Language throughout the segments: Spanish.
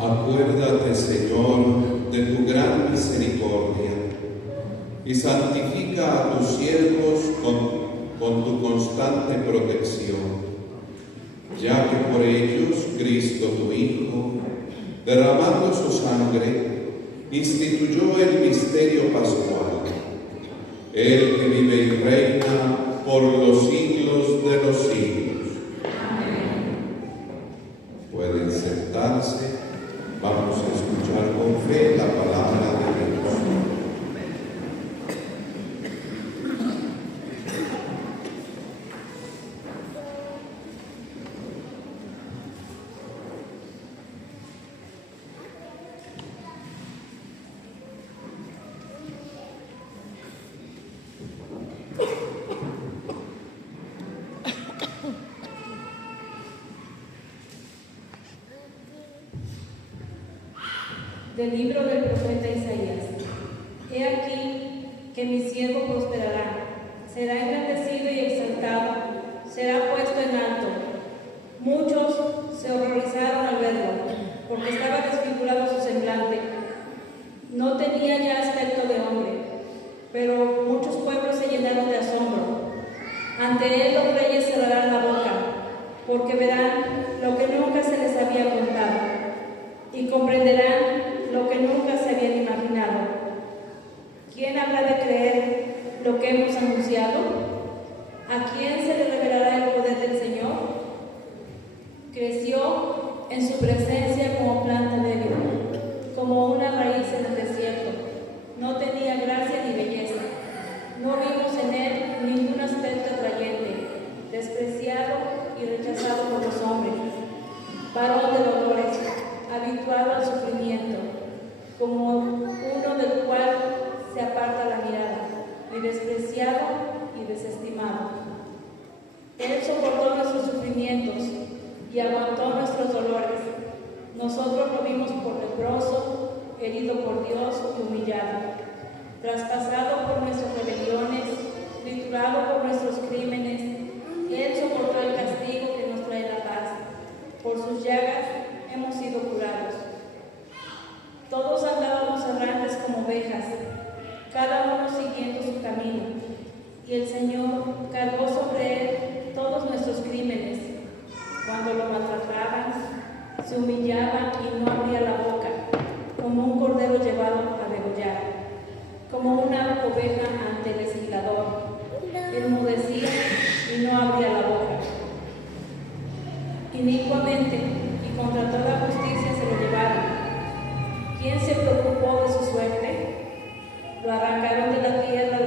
Acuérdate, Señor, de tu gran misericordia y santifica a tus siervos con tu constante protección, ya que por ellos Cristo, tu Hijo, derramando su sangre, instituyó el misterio pascual, Él que vive y reina por los siglos de los siglos. Amén. Pueden sentarse. Vamos a escuchar con fe la palabra de Dios. Del libro del profeta Isaías. He aquí que mi siervo prosperará, será engrandecido y exaltado, será puesto en alto. Muchos se horrorizaron al verlo, porque estaba desfigurado su semblante. No tenía ya aspecto de hombre, pero muchos pueblos se llenaron de asombro. Ante él los reyes cerrarán la boca, porque verán lo que nunca se les había contado, y comprenderán lo que nunca se habían imaginado. ¿Quién habrá de creer lo que hemos anunciado? ¿A quién se le revelará el poder del Señor? Creció en su presencia como planta débil, como una raíz en el desierto. No tenía gracia ni belleza. No vimos en él ningún aspecto atrayente, despreciado y rechazado por los hombres, varón de dolores, habituado al sufrimiento, como uno del cual se aparta la mirada, y despreciado y desestimado. Él soportó nuestros sufrimientos y aguantó nuestros dolores. Nosotros lo vimos por leproso, herido por Dios y humillado, traspasado por nuestras rebeliones, triturado por nuestros crímenes. Él soportó el castigo que nos trae la paz. Por sus llagas hemos sido curados. Todos andábamos errantes como ovejas, cada uno siguiendo su camino, y el Señor cargó sobre él todos nuestros crímenes. Cuando lo maltrataban, se humillaba y no abría la boca, como un cordero llevado a degollar, como una oveja ante el legislador. Enmudecía y no abría la boca. Inicuamente y contra toda justicia se lo llevaron. ¿Quién se preocupó de su suerte? Lo arrancaron de la tierra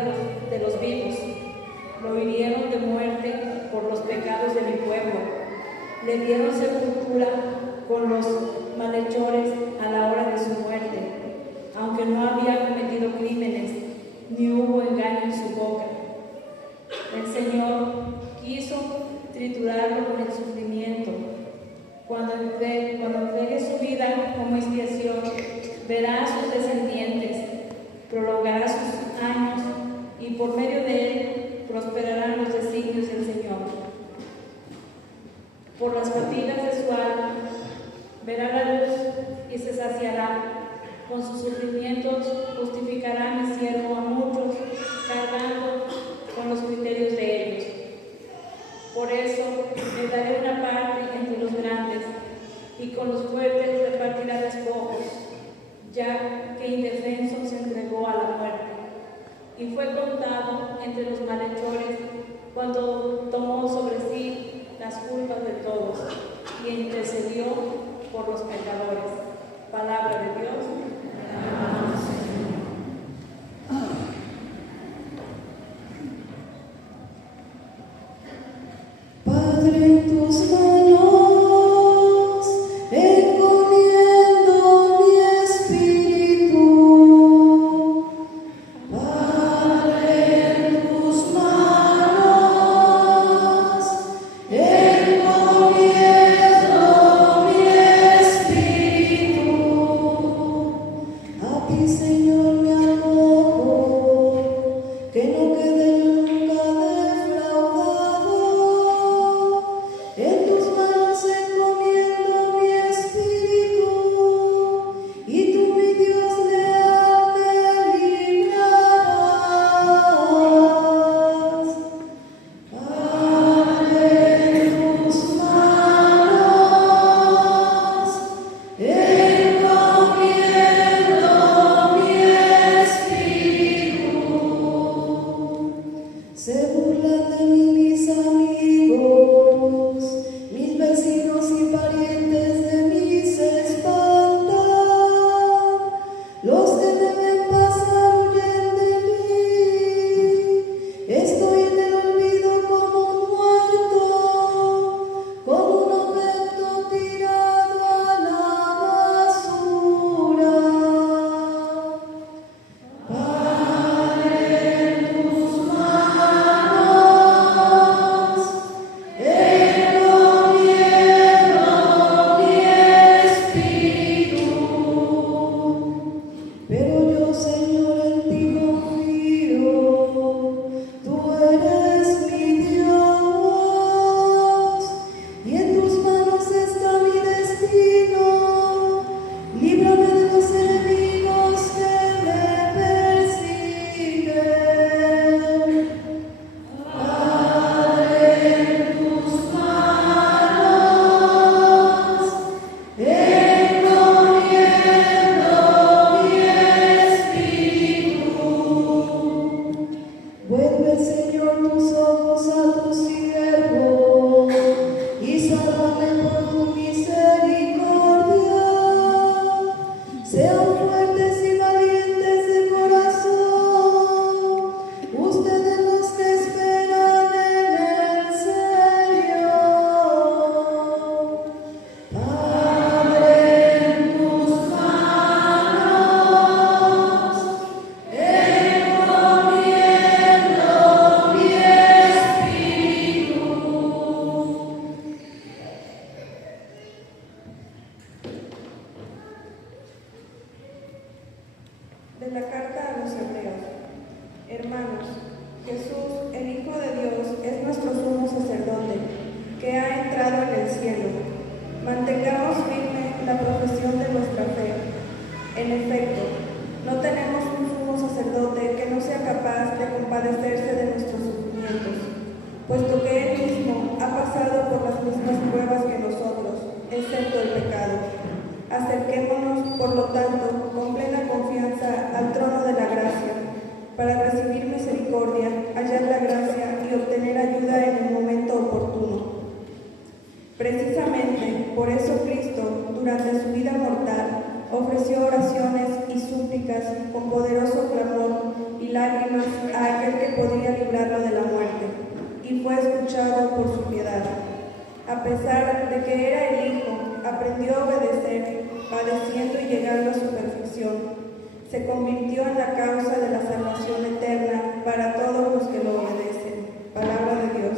de los vivos, lo hirieron de muerte por los pecados de mi pueblo, le dieron sepultura con los malhechores a la hora de su muerte, aunque no había cometido crímenes, ni hubo engaño en su boca. El Señor quiso triturarlo con el sufrimiento. Cuando entregue su vida como expiación, verá a sus descendientes, prolongará sus años y por medio de él prosperarán los designios del Señor. Por las fatigas de su alma verá la luz y se saciará. Con sus sufrimientos justificará mi siervo a muchos, cargando con los criterios de ellos. Por eso le daré una parte entre los grandes, y con los fuertes repartirá despojos, ya que indefenso se entregó a la muerte, y fue contado entre los malhechores cuando tomó sobre sí las culpas de todos, y intercedió por los pecadores. Palabra de Dios. Alabamos, Señor. Padre, en tus manos encomiendo mi espíritu. Padre, en tus manos encomiendo mi espíritu. Sean fuertes y valientes de corazón, ustedes los que esperan en el Señor. Padre, en tus manos encomiendo mi espíritu. De la carta a los Hebreos. Hermanos, Jesús, el Hijo de Dios, es nuestro sumo sacerdote, que ha entrado en el cielo. Mantengamos firme la profesión de nuestra fe. En efecto, no tenemos un sumo sacerdote que no sea capaz de compadecerse de nuestros sufrimientos, puesto que Él mismo ha pasado por las mismas pruebas que nosotros, excepto el pecado. Acerquémonos, por lo tanto, con plena confianza al trono de la gracia, para recibir misericordia, hallar la gracia y obtener ayuda en el momento oportuno. Precisamente por eso Cristo, durante su vida mortal, ofreció oraciones y súplicas con poderoso clamor y lágrimas a aquel que podía librarlo de la muerte, y fue escuchado por su piedad. A pesar de que era el Hijo, aprendió a obedecer, padeciendo y llegando a su perfección. Se convirtió en la causa de la salvación eterna para todos los que lo obedecen. Palabra de Dios.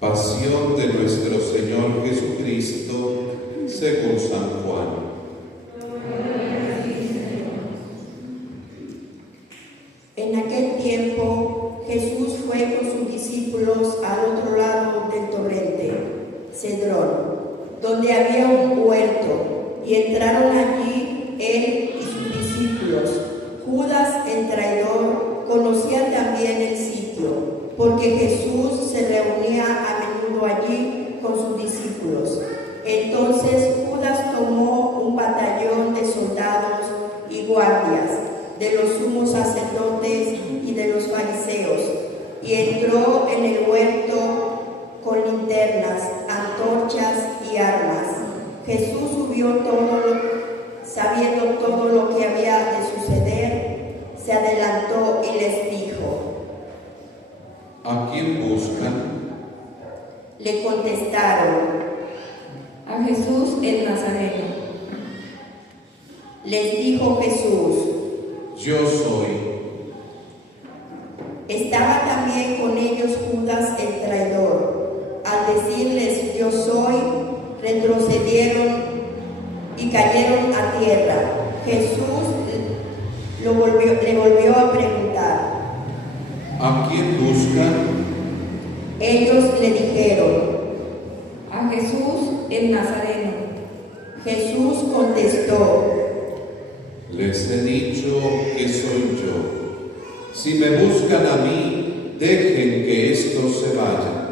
Pasión de nuestro Señor Jesucristo, según San Juan. En aquel tiempo, Jesús fue con sus discípulos al otro lado del torrente, Cedrón, donde había un huerto, y entraron allí él y sus discípulos. Judas, el traidor, conocía también el sitio, porque Jesús se reunía a menudo allí con sus discípulos. Entonces Judas tomó un batallón de soldados y guardias, de los sumos sacerdotes y de los fariseos, y entró en el huerto con linternas, antorchas y armas. Jesús subió sabiendo todo lo que había de suceder, se adelantó y les dijo: ¿A quién buscan? Le contestaron: A Jesús el Nazareno. Les dijo Jesús: Yo soy. Estaba también con ellos Judas el traidor. Al decirles yo soy, retrocedieron y cayeron a tierra. Jesús le volvió a preguntar: ¿A quién buscan? Ellos le dijeron: A Jesús el Nazareno. Jesús contestó: Les he dicho que soy yo. Si me buscan a mí, dejen que estos se vayan.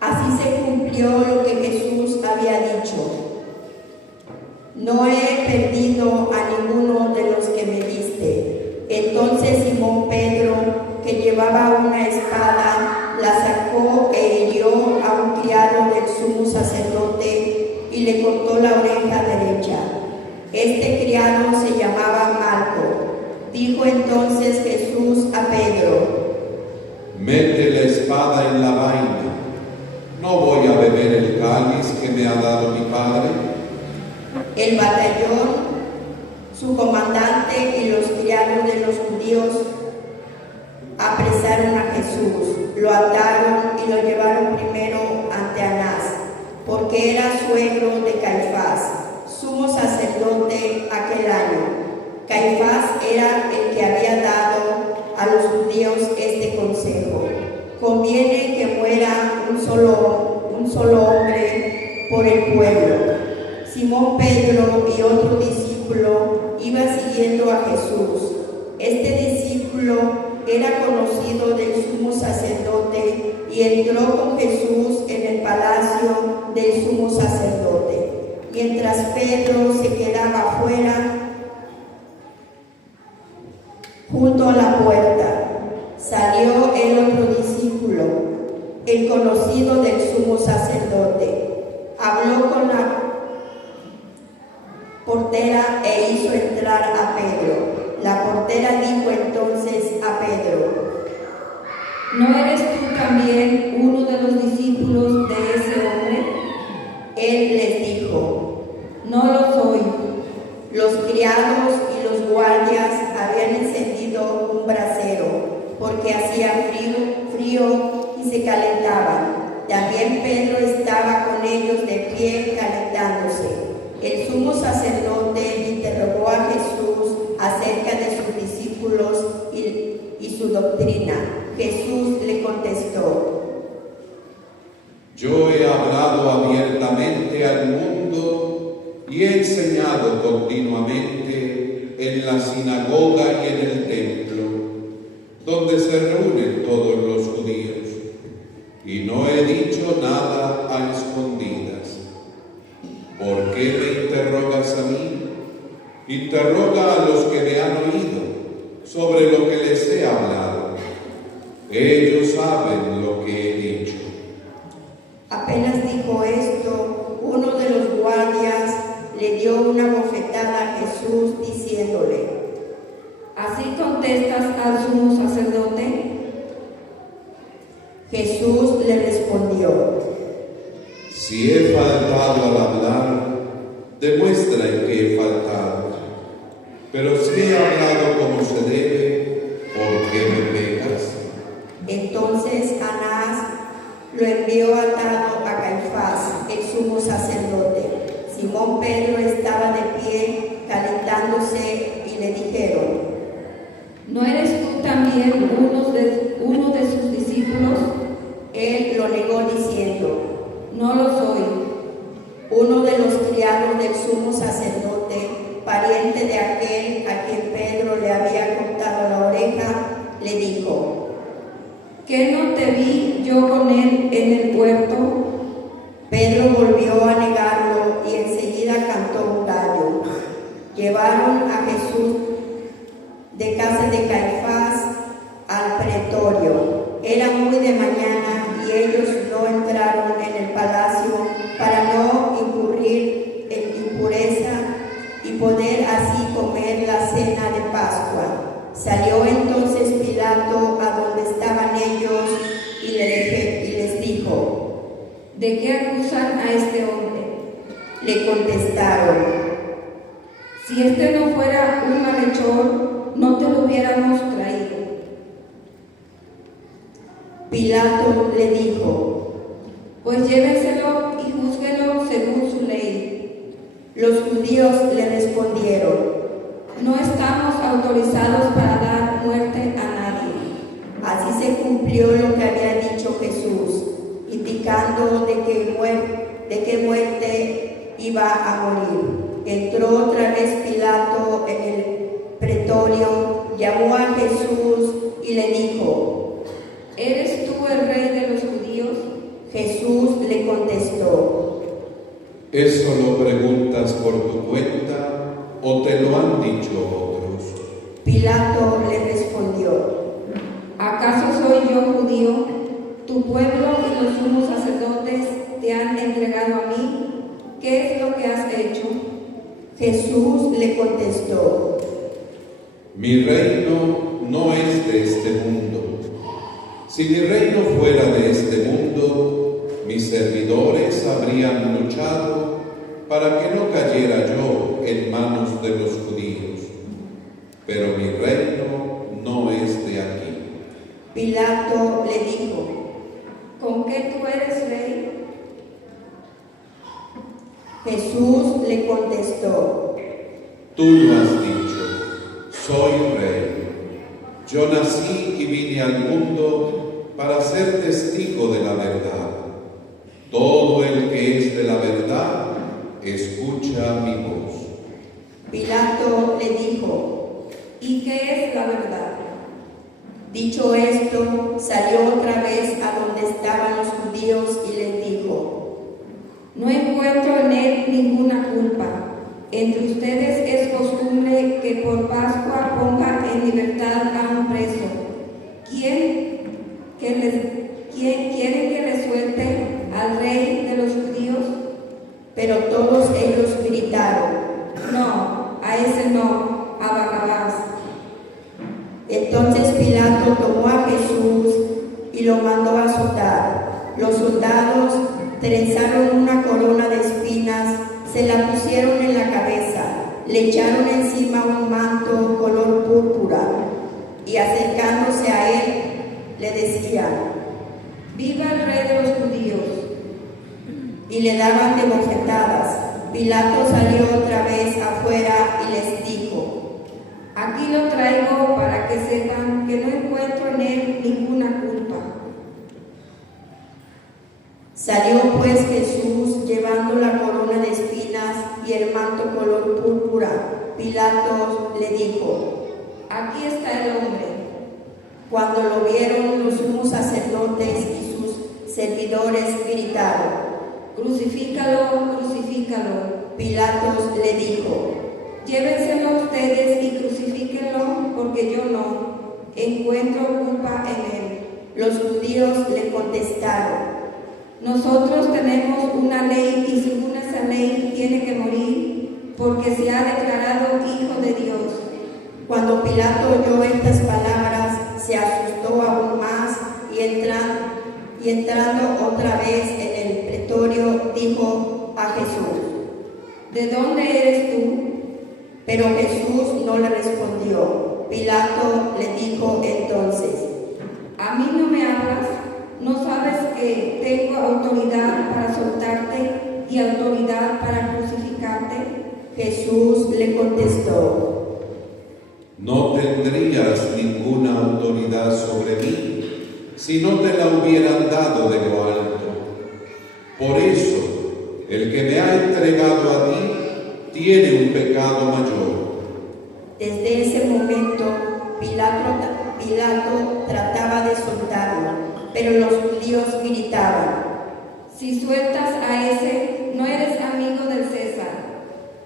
Así se cumplió lo que Jesús había dicho. no he perdido a ninguno de los que me diste. Entonces Simón Pedro, que llevaba una espada, la sacó e hirió a un criado del sumo sacerdote y le cortó la oreja derecha. Este criado se llamaba Malco. Dijo entonces Jesús a Pedro: mete la espada en la vaina. ¿No voy a beber el cáliz que me ha dado mi padre? El batallón, su comandante y los criados de los judíos apresaron a Jesús, lo ataron y lo llevaron primero ante Anás, porque era suegro de Caifás, sumo sacerdote aquel año. Caifás era el que había dado a los judíos este consejo: conviene que muera un solo hombre por el pueblo. Simón Pedro y otro discípulo iban siguiendo a Jesús. Este discípulo era conocido del sumo sacerdote y entró con Jesús en el palacio del sumo sacerdote. Mientras Pedro se quedaba afuera, junto a la puerta, salió el otro discípulo, el conocido del sumo sacerdote. Habló con la portera e hizo entrar a Pedro. La portera dijo entonces a Pedro: ¿no eres tú también uno de los discípulos de ese hombre? Él les dijo: No lo soy. Los criados y los guardias habían encendido un brasero, porque hacía frío y se calentaban. También Pedro estaba con ellos de pie calentándose. El sumo sacerdote interrogó a Jesús acerca de sus discípulos y su doctrina. Jesús le contestó: Yo he hablado abiertamente al mundo y he enseñado continuamente en la sinagoga y en el templo, donde se reúnen todos los judíos, y no he dicho nada a escondidas. ¿Por qué me interrogas a mí? Interroga a los que me han oído sobre lo que les he hablado. Ellos saben lo que he dicho. Apenas dijo esto, uno de los guardias le dio una bofetada a Jesús diciéndole: ¿Así contestas al sumo sacerdote? Jesús le respondió: Si he faltado al hablar, demuestra en qué he faltado. Pero si he hablado como se debe, ¿por qué me pegas? Entonces Anás lo envió atado a Caifás, el sumo sacerdote. Simón Pedro estaba de pie calentándose y le dijeron: ¿No eres tú también uno de sus discípulos? Él lo negó diciendo: No lo soy. Uno de los criados del sumo sacerdote, pariente de aquel a quien Pedro le había cortado la oreja, le dijo: ¿Qué no te vi yo con él en el huerto? Pedro volvió a negarlo y enseguida cantó un gallo. Llevaron a Jesús de casa de Caifás al pretorio. Era muy de mañana y ellos no entraron en el palacio para no incurrir en impureza y poder así comer la cena de Pascua. Salió entonces Pilato a donde estaban ellos y les dijo: ¿De qué acusan a este hombre? Le contestaron: Si este no fuera un malhechor, no te lo hubiéramos traído. Pilato le dijo: Pues llévenselo y júzguelo según su ley. Los judíos le respondieron: No estamos autorizados para dar muerte a nadie. Así se cumplió lo que había dicho Jesús, indicando de qué muerte iba a morir. Entró otra vez Pilato en el pretorio, llamó a Jesús y le dijo: ¿Eres tú el rey de los judíos? Jesús le contestó: ¿Eso lo preguntas por tu cuenta mío, tu pueblo y los sumos sacerdotes te han entregado a mí. ¿Qué es lo que has hecho? Jesús le contestó: Mi reino no es de este mundo. Si mi reino fuera de este mundo, mis servidores habrían luchado para que no cayera yo en manos de los judíos. Pero mi reino no es de aquí. Pilato le dijo: ¿con qué tú eres rey? Jesús le contestó: Tú lo has dicho, soy rey. Yo nací y vine al mundo para ser testigo de la verdad. Todo el que es de la verdad, escucha mi voz. Pilato le dijo: ¿y qué es la verdad? Dicho esto, salió otra vez a donde estaban los judíos y les dijo: no encuentro en él ninguna culpa. Entre ustedes es costumbre que por Pascua ponga en libertad a un preso. ¿Quieren que le suelte al rey de los judíos? Pero todos ellos gritaron: no, a ese no, a Barrabás. Entonces Pilato tomó a Jesús y lo mandó a azotar. Los soldados trenzaron una corona de espinas, se la pusieron en la cabeza, le echaron encima un manto color púrpura y acercándose a él le decían: ¡viva el rey de los judíos! Y le daban de bofetadas. Pilato salió otra vez afuera y les dijo: aquí lo traigo para que sepan que no encuentro en él ninguna culpa. Salió pues Jesús llevando la corona de espinas y el manto color púrpura. Pilato le dijo: aquí está el hombre. Cuando lo vieron, los sumos sacerdotes y sus servidores gritaron: crucifícalo, crucifícalo. Pilato le dijo: llévenselo ustedes y crucifíquenlo, porque yo no encuentro culpa en él. Los judíos le contestaron: nosotros tenemos una ley y según esa ley tiene que morir porque se ha declarado hijo de Dios. Cuando Pilato oyó estas palabras, se asustó aún más y entrando otra vez en el pretorio, dijo a Jesús: ¿de dónde eres tú? Pero Jesús no le respondió. Pilato le dijo entonces: ¿a mí no me hablas? ¿No sabes que tengo autoridad para soltarte y autoridad para crucificarte? Jesús le contestó: No tendrías ninguna autoridad sobre mí si no te la hubieran dado de lo alto. Por eso, el que me ha entregado a ti tiene un pecado mayor. Desde ese momento, Pilato trataba de soltarlo, pero los judíos gritaban: si sueltas a ese, no eres amigo del César,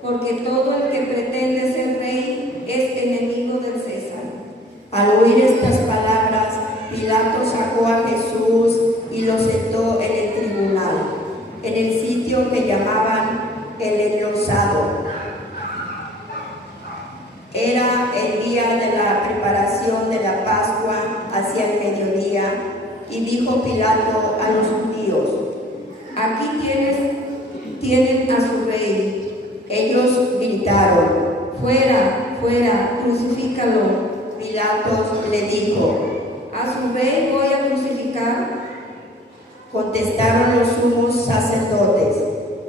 porque todo el que pretende ser rey es enemigo del César. Al oír estas palabras, Pilato sacó a Jesús y lo sentó en el tribunal, en el sitio que llamaban el Enlosado. Era el día de la preparación de la Pascua, hacia el mediodía, y dijo Pilato a los judíos: aquí tienen a su rey. Ellos gritaron: fuera, fuera, crucifícalo. Pilato le dijo: ¿a su rey voy a crucificar? Contestaron los sumos sacerdotes: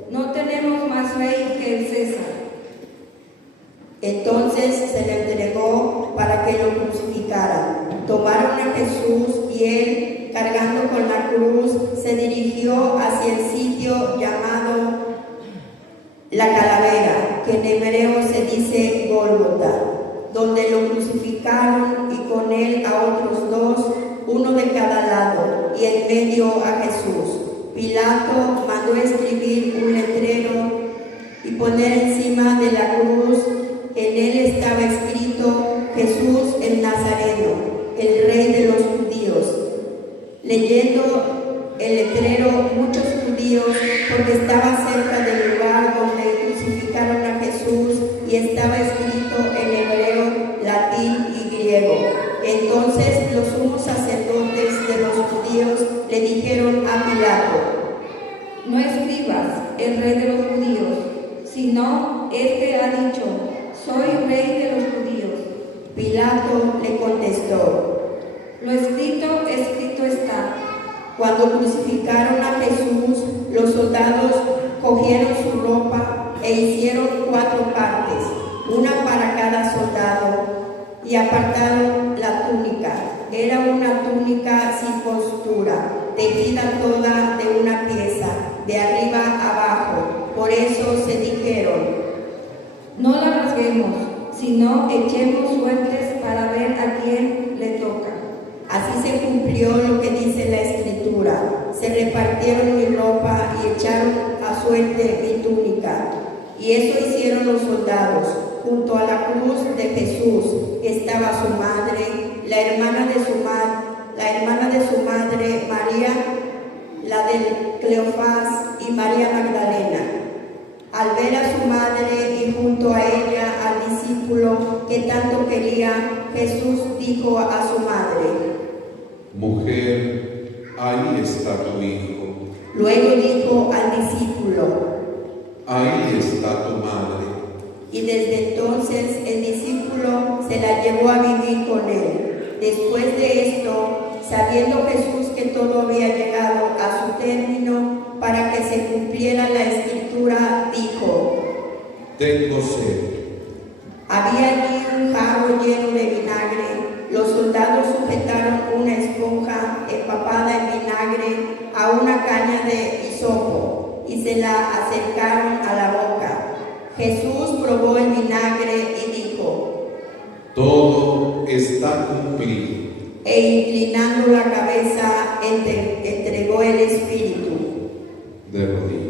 no tenemos más rey que el César. Entonces se le entregó para que lo crucificaran. Tomaron a Jesús y él, cargando con la cruz, se dirigió hacia el sitio llamado La Calavera, que en hebreo se dice Gólgota, donde lo crucificaron y con él a otros dos, uno de cada lado, y en medio a Jesús. Pilato mandó escribir un letrero y poner encima de la cruz. En él estaba escrito: Jesús el Nazareno, el Rey de los judíos. Leyendo el letrero, muchos judíos, porque estaba cerca del lugar donde crucificaron a Jesús y estaba escrito en hebreo, latín y griego. Entonces los sumos sacerdotes de los judíos le dijeron a Pilato: No escribas el rey de los judíos, sino este ha dicho: soy rey de los judíos. Pilato le contestó: Lo escrito, escrito está. Cuando crucificaron a Jesús, los soldados cogieron su ropa e hicieron 4 partes, una para cada soldado, y apartaron la túnica. Era una túnica sin costura, tejida toda de una pieza, de arriba abajo. Por eso se dijeron: No la rasguemos, sino echemos suertes para ver a quién le toca. Así se cumplió lo que dice la Escritura. Se repartieron mi ropa y echaron a suerte mi túnica. Y eso hicieron los soldados. Junto a la cruz de Jesús estaba su madre, la hermana de su madre María, la de Cleofás y María Magdalena. Al ver a su madre y junto a ella al discípulo que tanto quería, Jesús dijo a su madre: Mujer, ahí está tu hijo. Luego dijo al discípulo: Ahí está tu madre. Y desde entonces el discípulo se la llevó a vivir con él. Después de esto, sabiendo Jesús que todo había llegado a su término, para que se cumpliera la Escritura, dijo: Tengo sed. Había allí un jarro lleno de vinagre. Los soldados sujetaron una esponja empapada en vinagre a una caña de hisopo y se la acercaron a la boca. Jesús probó el vinagre y dijo: Todo está cumplido. E inclinando la cabeza, entregó el espíritu. De rodillas.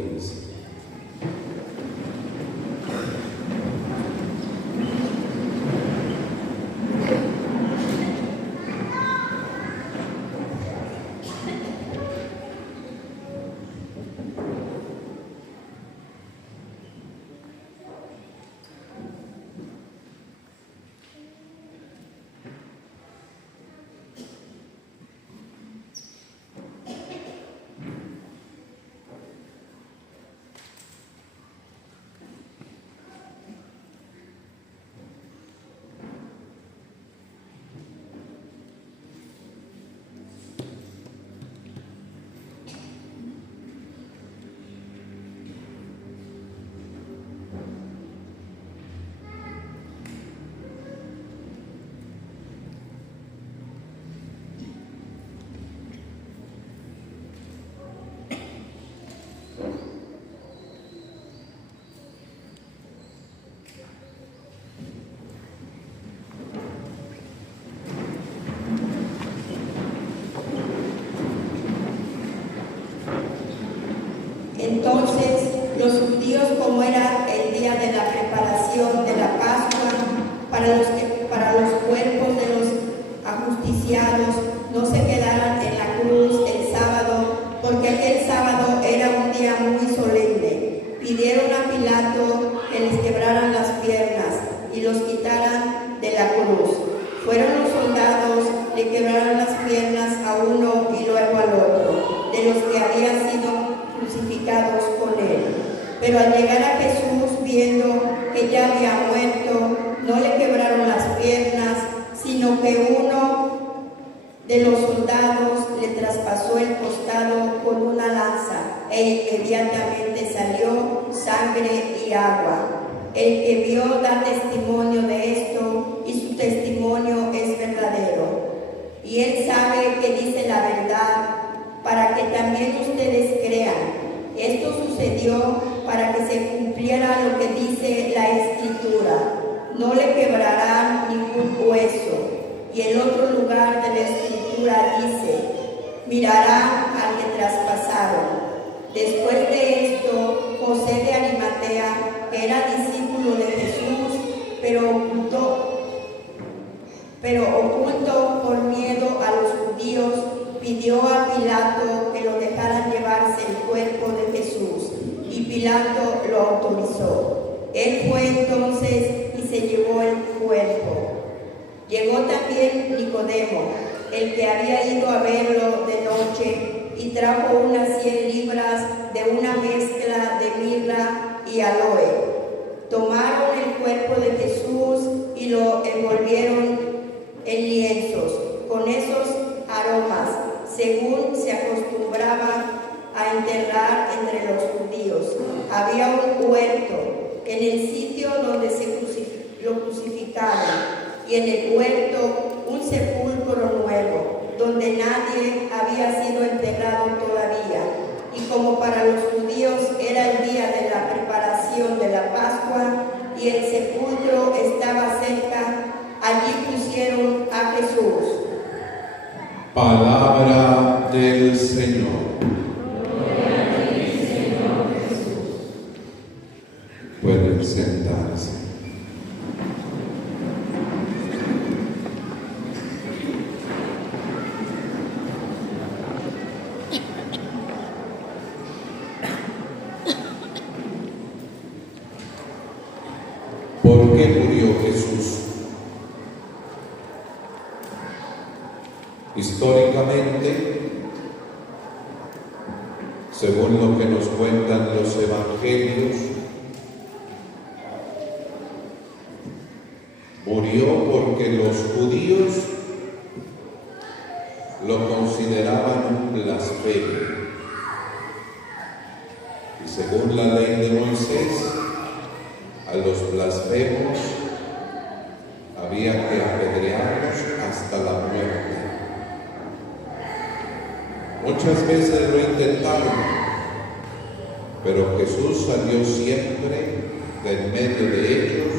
Entonces los judíos, como era el día de la preparación de la Pascua, para los cuerpos de los ajusticiados no se quedaran en la cruz el sábado, porque aquel sábado era un día muy solemne, pidieron a Pilato que les quebraran las piernas y los quitaran de la cruz. Fueron los soldados, le quebraron las piernas a uno y luego al otro, de los que habían sido crucificados con él. Pero al llegar a Jesús, viendo que ya había muerto, no le quebraron las piernas, sino que uno de los soldados le traspasó el costado con una lanza, e inmediatamente salió sangre y agua. El que vio da testimonio de esto, y su testimonio es verdadero. Y él sabe que dice la verdad, para que también ustedes crean. Esto sucedió para que se cumpliera lo que dice la Escritura: no le quebrarán ningún hueso. Y el otro lugar de la Escritura dice: mirarán al que traspasaron. Después de esto, José de Arimatea, que era discípulo de Jesús, pero oculto por miedo a los judíos, pidió a Pilato que lo dejaran llevarse el cuerpo de Jesús, y Pilato lo autorizó. Él fue entonces y se llevó el cuerpo. Llegó también Nicodemo, el que había ido a verlo de noche, y trajo unas 100 libras de una mezcla de mirra y aloe. Tomaron el cuerpo de Jesús y lo envolvieron en lienzos con esos aromas, según se acostumbraba a enterrar entre los judíos. Había un huerto en el sitio donde lo crucificaron, y en el huerto un sepulcro nuevo, donde nadie había sido enterrado todavía. Y como para los judíos era el día de la preparación de la Pascua y el sepulcro estaba cerca, allí pusieron a Jesús. Palabra del Señor. Gloria a ti, Señor Jesús. Pueden sentarse. ¿Por qué murió Jesús? Históricamente, según lo que nos cuentan los evangelios, murió porque los judíos lo consideraban un blasfemo. Y según la ley de Moisés, a los blasfemos había que apedrearlos hasta la muerte. Muchas veces lo intentaron, pero Jesús salió siempre del medio de ellos,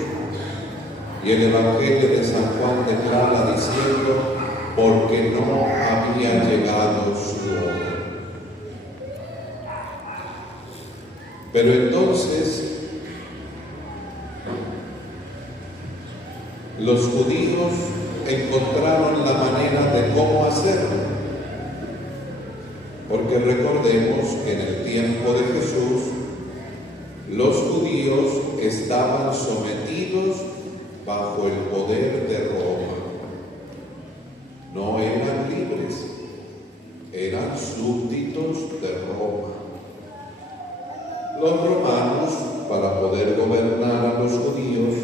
y el Evangelio de San Juan declara diciendo: porque no había llegado su hora. Pero entonces los judíos encontraron la manera de cómo hacerlo, porque recordemos que en el tiempo de Jesús los judíos estaban sometidos bajo el poder de Roma. No eran libres, eran súbditos de Roma. Los romanos, para poder gobernar a los judíos,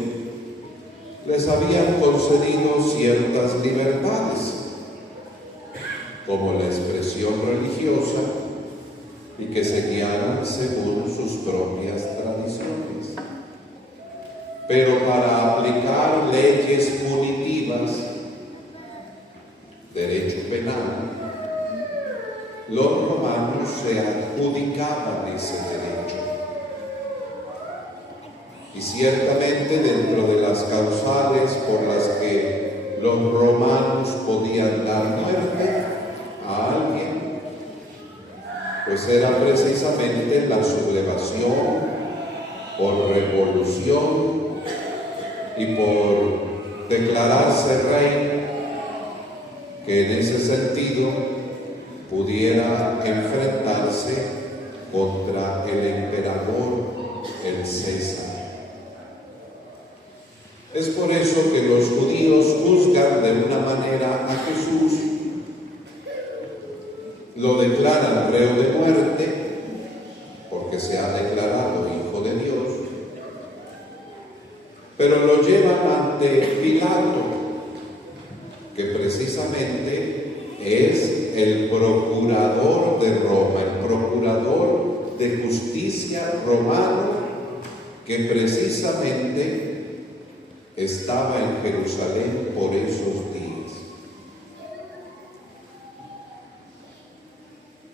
les habían concedido ciertas libertades, como la expresión religiosa, y que se guiaran según sus propias tradiciones. Pero para aplicar leyes punitivas, derecho penal, los romanos se adjudicaban ese derecho. Y ciertamente dentro de las causales por las que los romanos podían dar muerte a alguien, pues era precisamente la sublevación por revolución y por declararse rey, que en ese sentido pudiera enfrentarse contra el emperador, el César. Es por eso que los judíos juzgan de una manera a Jesús, lo declaran reo de muerte, porque se ha declarado hijo de Dios, pero lo llevan ante Pilato, que precisamente es el procurador de Roma, el procurador de justicia romano, que precisamente estaba en Jerusalén por esos días.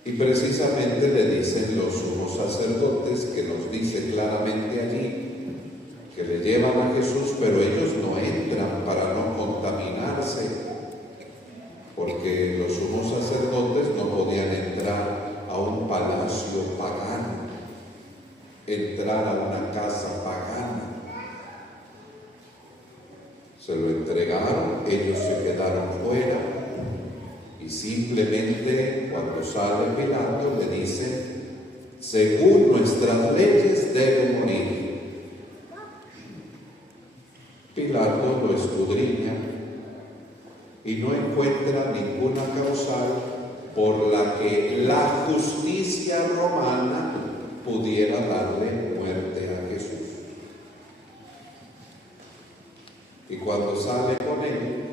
Y precisamente le dicen los sumos sacerdotes, que nos dice claramente allí, que le llevan a Jesús, pero ellos no entran para no contaminarse, porque los sumos sacerdotes no podían entrar a un palacio pagano, entrar a una casa pagana. Se lo entregaron, ellos se quedaron fuera, Y simplemente cuando sale Pilato le dice: según nuestras leyes debe morir. Pilato lo escudriña y no encuentra ninguna causal por la que la justicia romana pudiera darle muerte a Jesús. Y cuando sale con él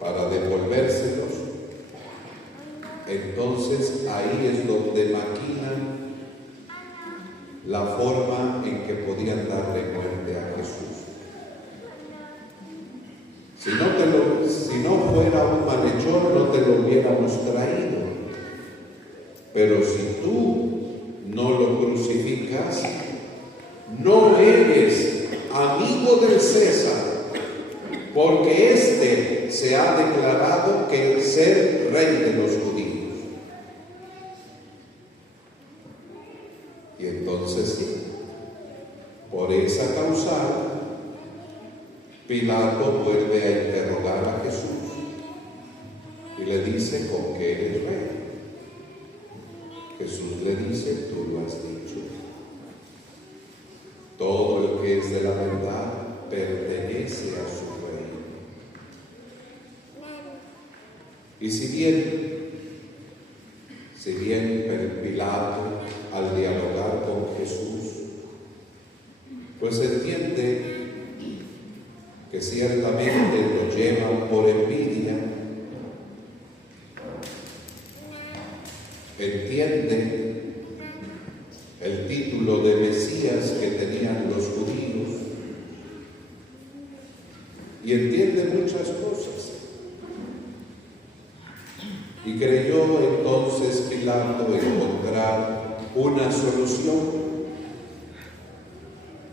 para devolvérselos, entonces ahí es donde maquinan la forma en que podían darle muerte a Jesús. Si no fuera un malhechor, no te lo hubiéramos traído. Pero si tú no lo crucificas, no eres amigo del César, porque éste se ha declarado que el ser rey de los judíos. Y entonces sí, por esa causa, Pilato vuelve a interrogar a Jesús y le dice: ¿con qué eres rey? Jesús le dice: tú lo has dicho. Todo el que es de la verdad pertenece a su reino. Y si bien Pilato, al dialogar con Jesús, pues entiende que ciertamente lo llevan por envidia, entiende el título de Mesías que tenían los judíos y entiende muchas cosas. Y creyó entonces Pilato encontrar una solución,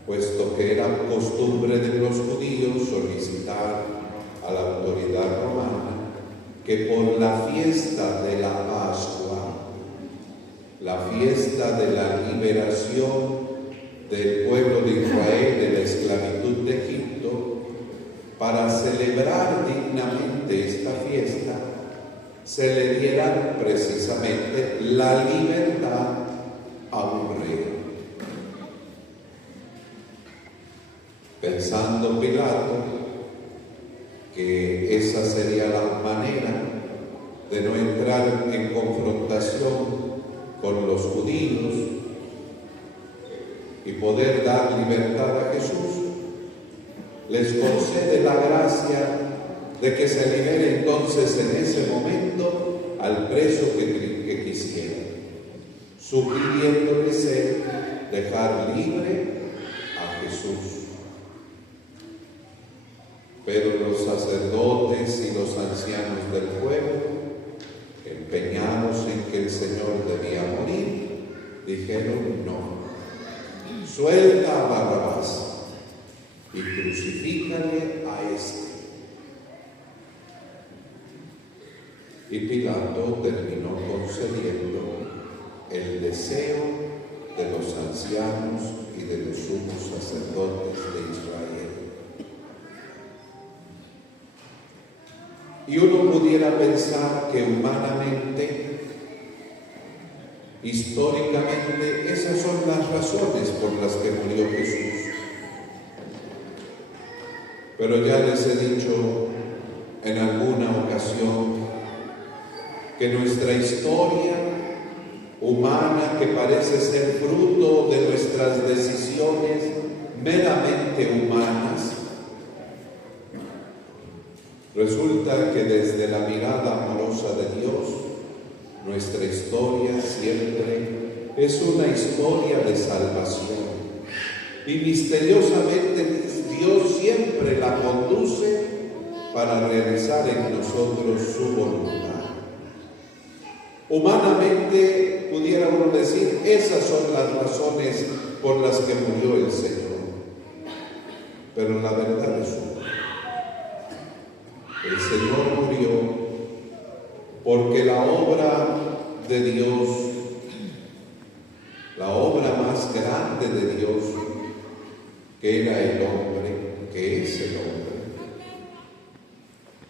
puesto que era costumbre de los judíos solicitar a la autoridad romana que por la fiesta de la Pascua, la fiesta de la liberación del pueblo de Israel de la esclavitud de Egipto, para celebrar dignamente esta fiesta, se le diera precisamente la libertad a un rey. Pensando Pilato que esa sería la manera de no entrar en confrontación con los judíos y poder dar libertad a Jesús, les concede la gracia de que se libere entonces en ese momento al preso que quisiera, sugiriéndoles él dejar libre a Jesús. Pero los sacerdotes y los ancianos del pueblo, empeñados en que el Señor debía morir, dijeron: no, suelta a Barrabás y crucifícale a este. Y Pilato terminó concediendo el deseo de los ancianos y de los sumos sacerdotes de Israel. Y uno pudiera pensar que humanamente, históricamente, esas son las razones por las que murió Jesús. Pero ya les he dicho en alguna ocasión que nuestra historia humana, que parece ser fruto de nuestras decisiones meramente humanas, resulta que desde la mirada amorosa de Dios, nuestra historia siempre es una historia de salvación. Y misteriosamente Dios siempre la conduce para realizar en nosotros su voluntad. Humanamente pudiera uno decir: esas son las razones por las que murió el Señor. Pero la verdad es una. El Señor murió porque la obra de Dios, la obra más grande de Dios, que era el hombre, que es el hombre,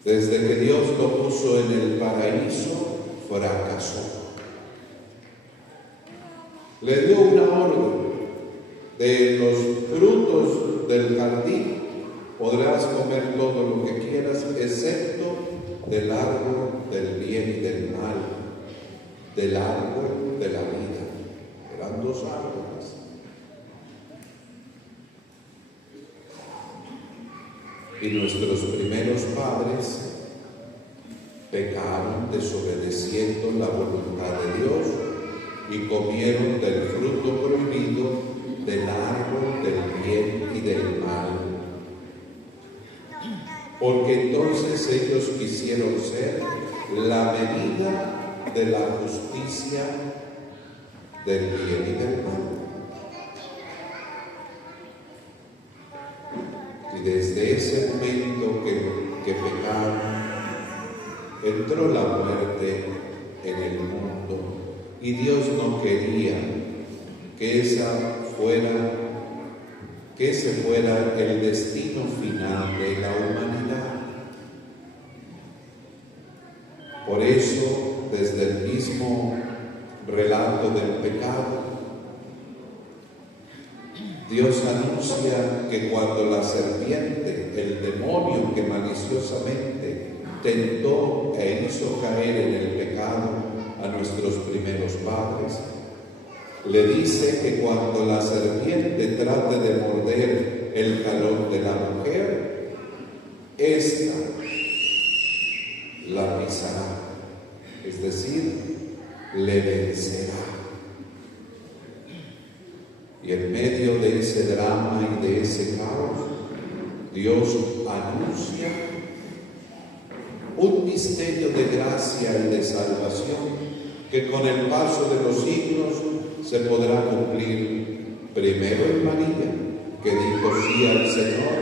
desde que Dios lo puso en el paraíso, fracasó. Le dio una orden: de los frutos del jardín podrás comer todo lo que quieras, excepto del árbol del bien y del mal, del árbol de la vida. Eran 2 árboles. Y nuestros primeros padres pecaron desobedeciendo la voluntad de Dios y comieron del fruto prohibido del árbol del bien y del mal. Porque entonces ellos quisieron ser la medida de la justicia del bien y del mal. Y desde ese momento que pecaron, entró la muerte en el mundo. Y Dios no quería que ese fuera el destino final de la humanidad. Por eso, desde el mismo relato del pecado, Dios anuncia que cuando la serpiente, el demonio que maliciosamente tentó e hizo caer en el pecado a nuestros primeros padres, le dice que cuando la serpiente trate de morder el talón de la mujer, ésta la pisará, es decir, le vencerá. Y en medio de ese drama y de ese caos, Dios anuncia un misterio de gracia y de salvación que con el paso de los siglos se podrá cumplir primero en María, que dijo sí al Señor,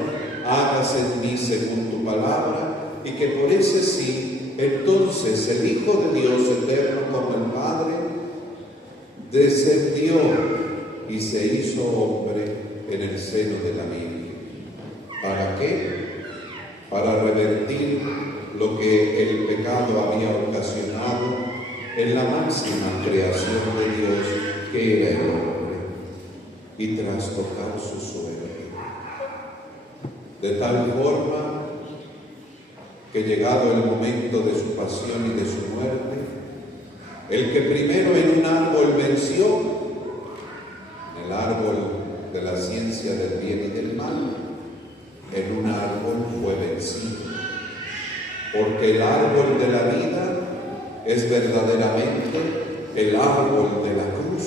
hágase en mí según tu palabra, y que por ese sí, entonces el Hijo de Dios eterno como el Padre descendió y se hizo hombre en el seno de la Virgen. ¿Para qué? Para revertir lo que el pecado había ocasionado en la máxima creación de Dios, que era el hombre, y trastocar su suerte. De tal forma que llegado el momento de su pasión y de su muerte, el que primero en un árbol venció, el árbol de la ciencia del bien y del mal, en un árbol fue vencido, porque el árbol de la vida es verdaderamente el árbol de la cruz,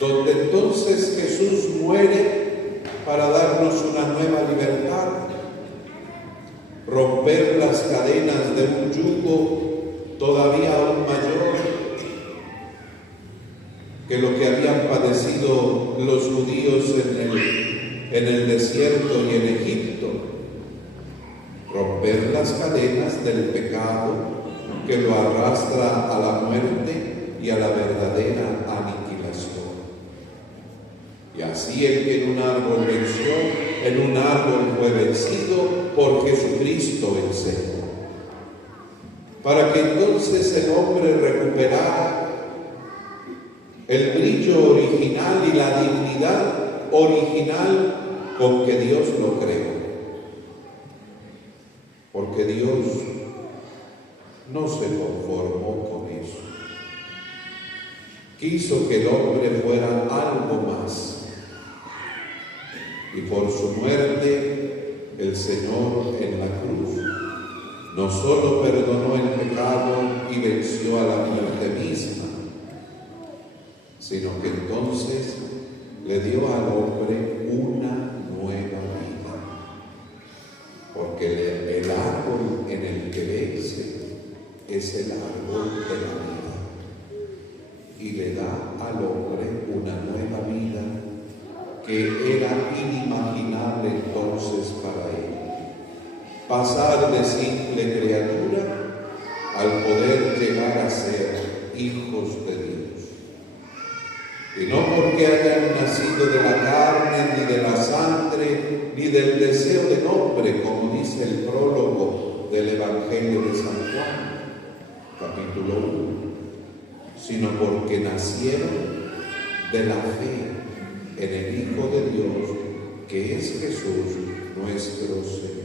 donde entonces Jesús muere para darnos una nueva libertad, romper las cadenas de un yugo todavía aún mayor que lo que habían padecido los judíos en el desierto y en Egipto, romper las cadenas del pecado que lo arrastra a la muerte y a la verdadera aniquilación. Y así el que en un árbol venció, en un árbol fue vencido por Jesucristo el Señor, para que entonces el hombre recuperara el brillo original y la dignidad original con que Dios lo creó. Porque Dios no se conformó con eso. Quiso que el hombre fuera algo más. Y por su muerte, el Señor en la cruz no solo perdonó el pecado y venció a la muerte misma, sino que entonces le dio al hombre una nueva vida. Porque el árbol en el que vence es el árbol de la vida, y le da al hombre una nueva vida que era inimaginable entonces para él. Pasar de simple criatura al poder llegar a ser hijos de Dios. Y no porque hayan nacido de la carne, ni de la sangre, ni del deseo del hombre, como dice el prólogo del Evangelio de San Juan, capítulo 1, sino porque nacieron de la fe en el Hijo de Dios, que es Jesús nuestro Señor.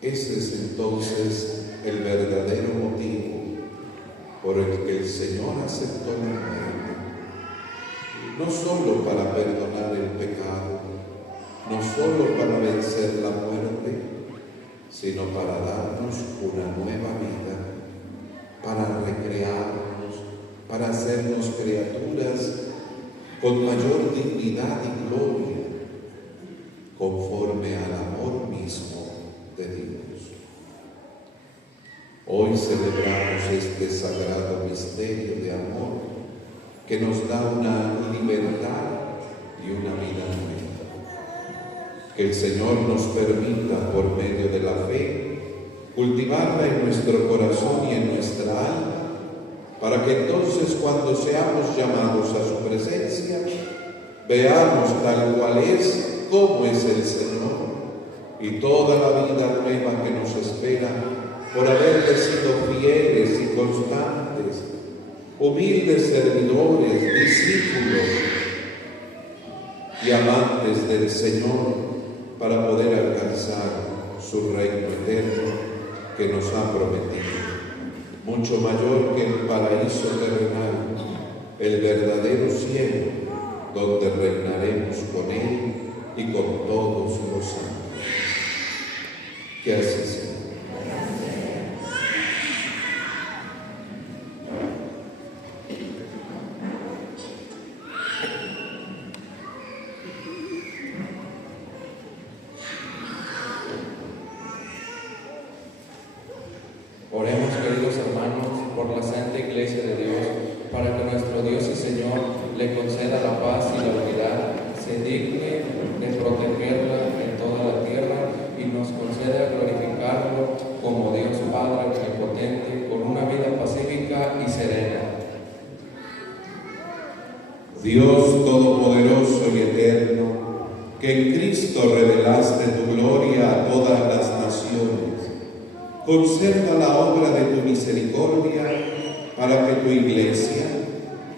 Ese es entonces el verdadero motivo por el que el Señor aceptó la muerte, no solo para perdonar el pecado, no solo para vencer la muerte, sino para darnos una nueva vida, para recrearnos, para hacernos criaturas con mayor dignidad y gloria, conforme al amor mismo de Dios. Hoy celebramos este sagrado misterio de amor que nos da una libertad y una vida nueva. Que el Señor nos permita, por medio de la fe, cultivarla en nuestro corazón y en nuestra alma, para que entonces, cuando seamos llamados a su presencia, veamos tal cual es, cómo es el Señor, y toda la vida nueva que nos espera por haberle sido fieles y constantes, humildes servidores, discípulos y amantes del Señor, para poder alcanzar su reino eterno que nos ha prometido, mucho mayor que el paraíso terrenal, el verdadero cielo, donde reinaremos con Él y con todos los santos. Que así sea. Oremos, queridos hermanos, por la Santa Iglesia de Dios, para que nuestro Dios y Señor le conceda la paz y la unidad, se digne de protegerla en toda la tierra y nos conceda glorificarlo como Dios Padre omnipotente, con una vida pacífica y serena. Dios Todopoderoso y Eterno, que en Cristo revelaste tu gloria a todas las naciones, conserva la obra de tu misericordia para que tu Iglesia,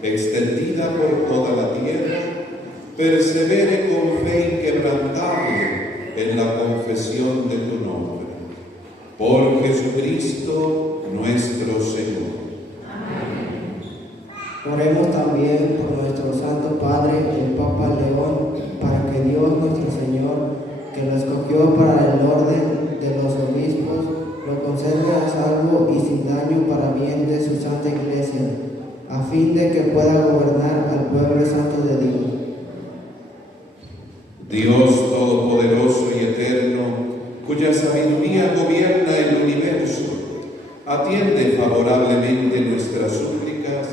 extendida por toda la tierra, persevere con fe inquebrantable en la confesión de tu nombre. Por Jesucristo nuestro Señor. Oremos también por nuestro Santo Padre, el Papa León, para que Dios nuestro Señor, que lo escogió para el orden de los obispos, lo conserve a salvo y sin daño para bien de su Santa Iglesia, a fin de que pueda gobernar al pueblo santo de Dios. Dios Todopoderoso y Eterno, cuya sabiduría gobierna el universo, atiende favorablemente nuestras súplicas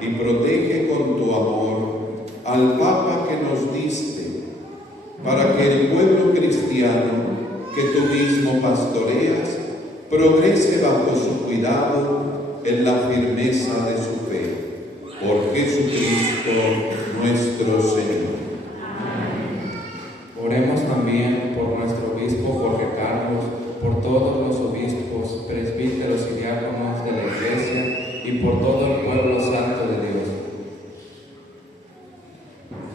y protege con tu amor al Papa que nos diste, para que el pueblo cristiano que tú mismo pastoreas progrese bajo su cuidado en la firmeza de su fe. Por Jesucristo nuestro Señor. Oremos también por nuestro obispo Jorge Carlos, por todos los obispos, presbíteros y diáconos de la Iglesia y por todo el pueblo santo de Dios.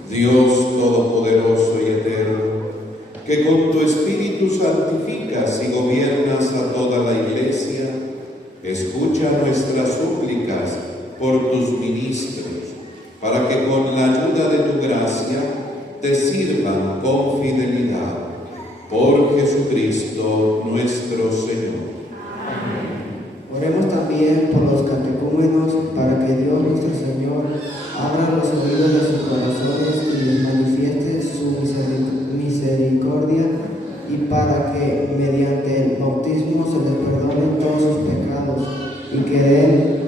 Dios Todopoderoso y Eterno, que con tu Espíritu santificas y gobiernas a toda la Iglesia, escucha nuestras súplicas por tus ministros, para que con la ayuda de tu gracia te sirvan con fidelidad. Por Jesucristo nuestro Señor. Oremos también por los catecúmenos, para que Dios nuestro Señor abra los oídos de sus corazones y les manifieste su misericordia, y para que mediante el bautismo se les perdonen todos sus pecados y queden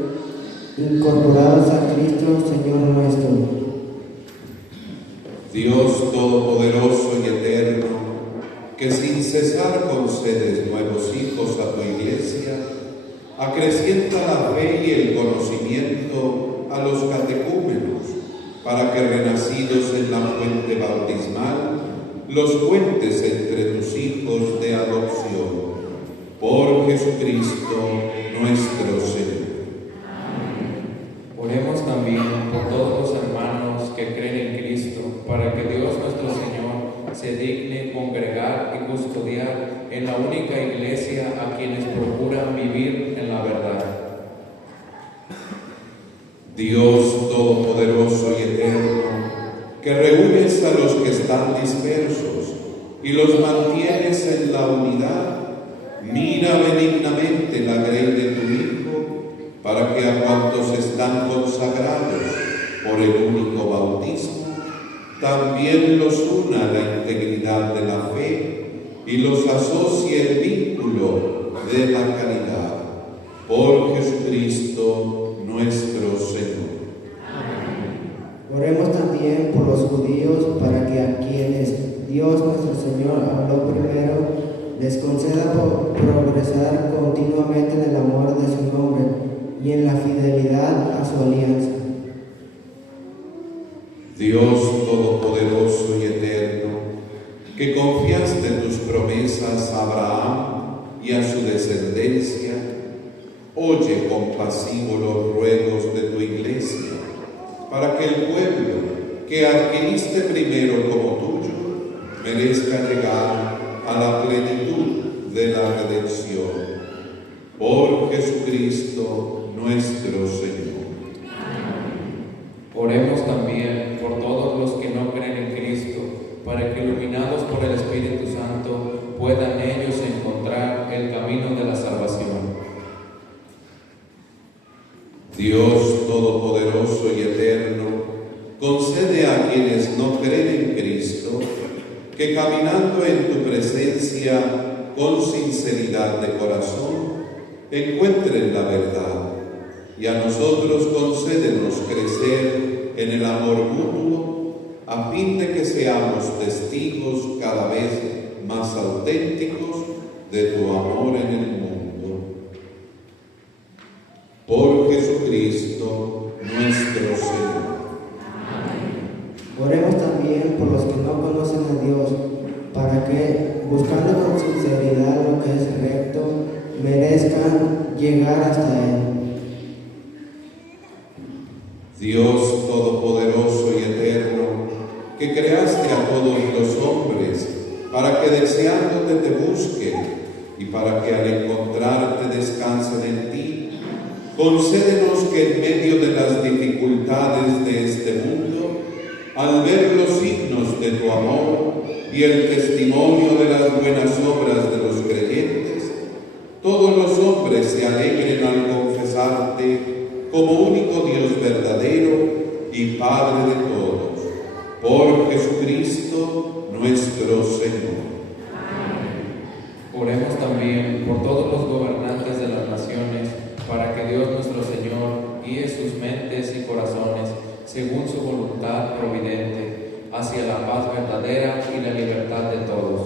incorporados a Cristo, Señor nuestro. Dios Todopoderoso y Eterno, que sin cesar concedes nuevos hijos a tu Iglesia, acrecienta la fe y el conocimiento a los catecúmenos, para que renacidos en la fuente bautismal, los cuentes entre tus hijos de adopción. Por Jesucristo nuestro Señor. Oremos también por todos los hermanos que creen en Cristo, para que Dios nuestro Señor se digne congregar y custodiar en la única iglesia a quienes procuran vivir en la verdad. Dios Todopoderoso y Eterno, que reúnes a los que están dispersos y los mantienes en la unidad, mira benignamente la grey de tu Hijo, para que a cuantos están consagrados por el único bautismo, también los una la integridad de la fe y los asocie el vínculo de la caridad. Por Jesucristo nuestro Señor. Oremos también por los judíos, para que a quienes Dios nuestro Señor habló primero, les conceda progresar continuamente en el amor de su nombre y en la fidelidad a su alianza. Dios Todopoderoso y Eterno, que confiaste tus promesas a Abraham y a su descendencia, oye compasivo los ruegos de tu iglesia, para que el pueblo que adquiriste primero como tuyo merezca llegar a la plenitud de la redención. Por Jesucristo nuestro Señor. Oremos también por todos los que no creen en Cristo, para que iluminados por el Espíritu Santo puedan ellos encontrar el camino de la salvación. Dios Todopoderoso y Eterno, concede a quienes no creen en Cristo que caminando en tu presencia con sinceridad de corazón encuentren la verdad, y a nosotros concédenos crecer en el amor mutuo, a fin de que seamos testigos cada vez más auténticos de tu amor en el mundo. Por Jesucristo nuestro Señor. Oremos también por los que no conocen a Dios, para que, buscando con sinceridad lo que es recto, merezcan llegar hasta Él. Dios Todopoderoso y Eterno, que creaste a todos los hombres, para que deseándote te busquen y para que al encontrarte descansen en ti, concédenos que en medio de las dificultades de este mundo, al ver los signos de tu amor y el testimonio de las buenas obras de los creyentes, todos los hombres se alegren al confesarte como único Dios verdadero y Padre de todos, por Jesucristo nuestro Señor. Oremos también por todos los gobernantes de las naciones, para que Dios nuestro Señor guíe sus mentes y corazones según su voluntad providente, hacia la paz verdadera y la libertad de todos.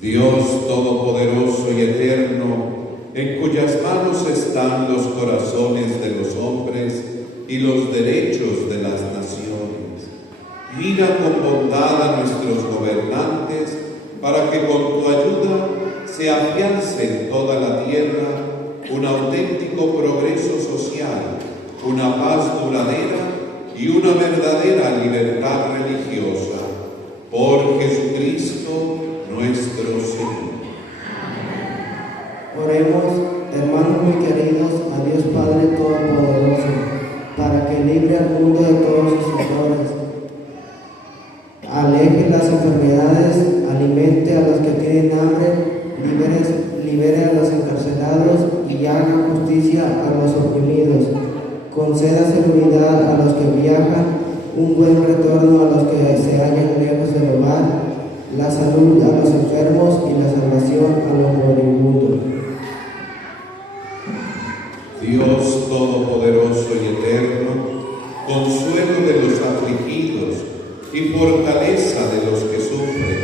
Dios Todopoderoso y Eterno, en cuyas manos están los corazones de los hombres y los derechos de las naciones, mira con bondad a nuestros gobernantes, para que con tu ayuda se afiance en toda la tierra un auténtico progreso social, una paz duradera y una verdadera libertad religiosa. Por Jesucristo nuestro Señor. Oremos, hermanos muy queridos, a Dios Padre Todopoderoso, para que libre al mundo de todos sus errores, aleje las enfermedades, alimente a los que tienen hambre, libere a los encarcelados y haga justicia a los oprimidos. Conceda seguridad a los que viajan, un buen retorno a los que se hallan lejos del hogar, la salud a los enfermos y la salvación a los moribundos. Dios Todopoderoso y Eterno, consuelo de los afligidos y fortaleza de los que sufren,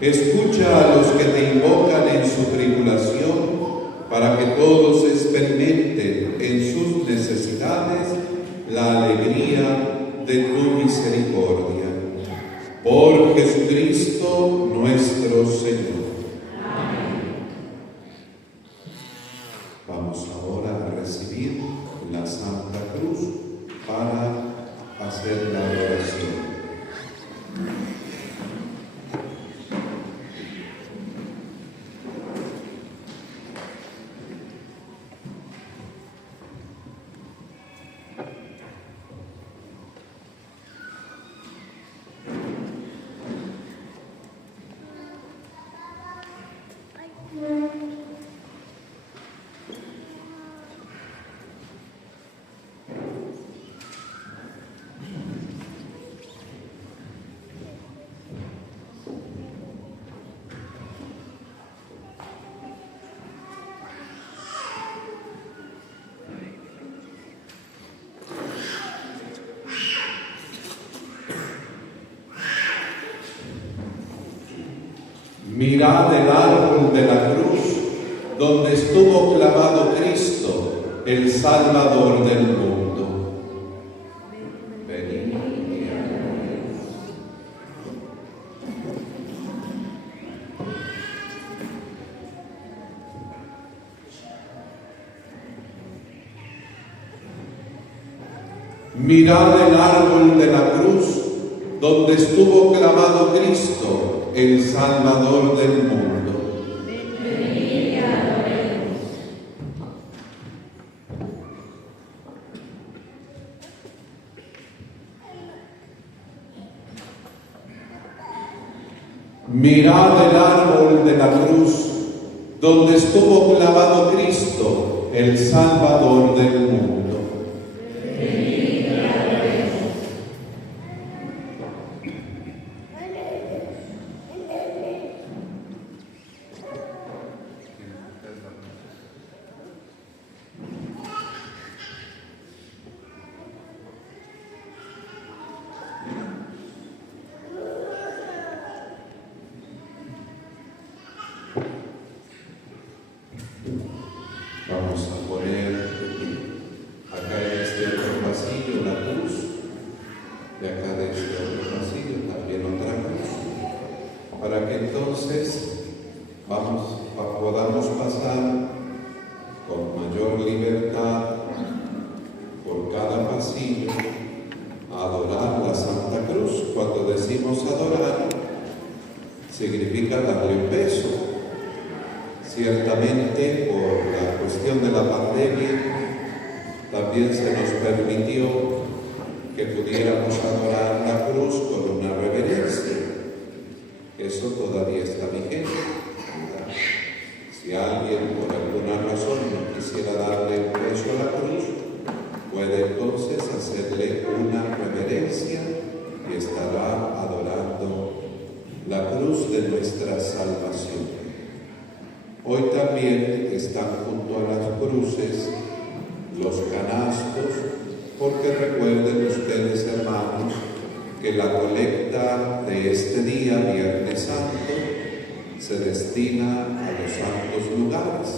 escucha a los que te invocan en su tribulación, para que todos experimenten en sus necesidades la alegría de tu misericordia. Por por Jesucristo nuestro Señor. Vamos ahora a recibir la Santa Cruz para hacer la oración. Mirad el árbol de la cruz, donde estuvo clavado Cristo, el Salvador del mundo. Venid y adoremos. Mirad el árbol de la cruz, donde estuvo clavado Cristo, el Salvador del mundo. Venid y adoremos. Mirad el árbol de la cruz, donde estuvo clavado Cristo, el Salvador del mundo. Vamos a poner acá en este otro pasillo la cruz, de acá de este otro pasillo también otra cruz, para que entonces podamos pasar con mayor libertad por cada pasillo a adorar la Santa Cruz. Cuando decimos adorar, significa darle un beso. Ciertamente, por la cuestión de la pandemia, también se nos permitió que pudiéramos adorar la cruz con una reverencia. Eso todavía está vigente, ¿verdad? Si alguien por alguna razón no quisiera darle un beso a la cruz, puede entonces hacerle una reverencia y estará adorando la cruz de nuestra salvación. Hoy también están junto a las cruces los canastos, porque recuerden ustedes, hermanos, que la colecta de este día, Viernes Santo, se destina a los santos lugares,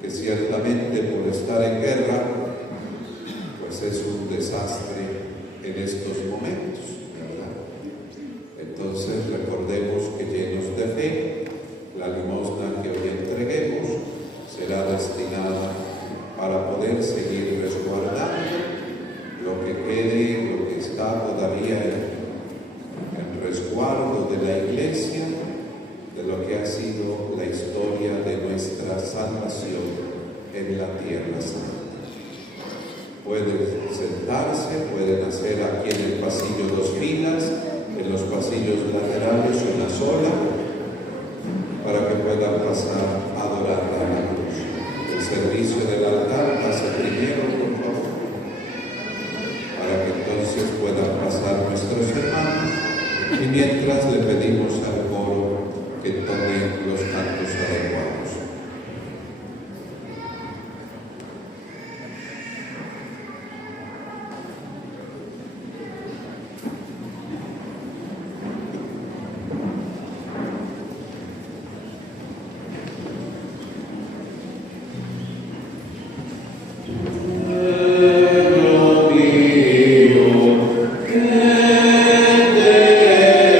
que ciertamente por estar en guerra, pues es un desastre en estos momentos, ¿verdad? Entonces recordemos que llenos de fe, la limosna que hoy entreguemos será destinada para poder seguir resguardando lo que quede, lo que está todavía en resguardo de la Iglesia, de lo que ha sido la historia de nuestra salvación en la Tierra Santa. Pueden sentarse, pueden hacer aquí en el pasillo 2 filas, en los pasillos laterales una sola, para que puedan pasar a adorar a la cruz. El servicio del altar pase primero, por favor, para que entonces puedan pasar nuestros hermanos, y mientras le pedimos al coro que entone los cantos adecuados. Dio, che te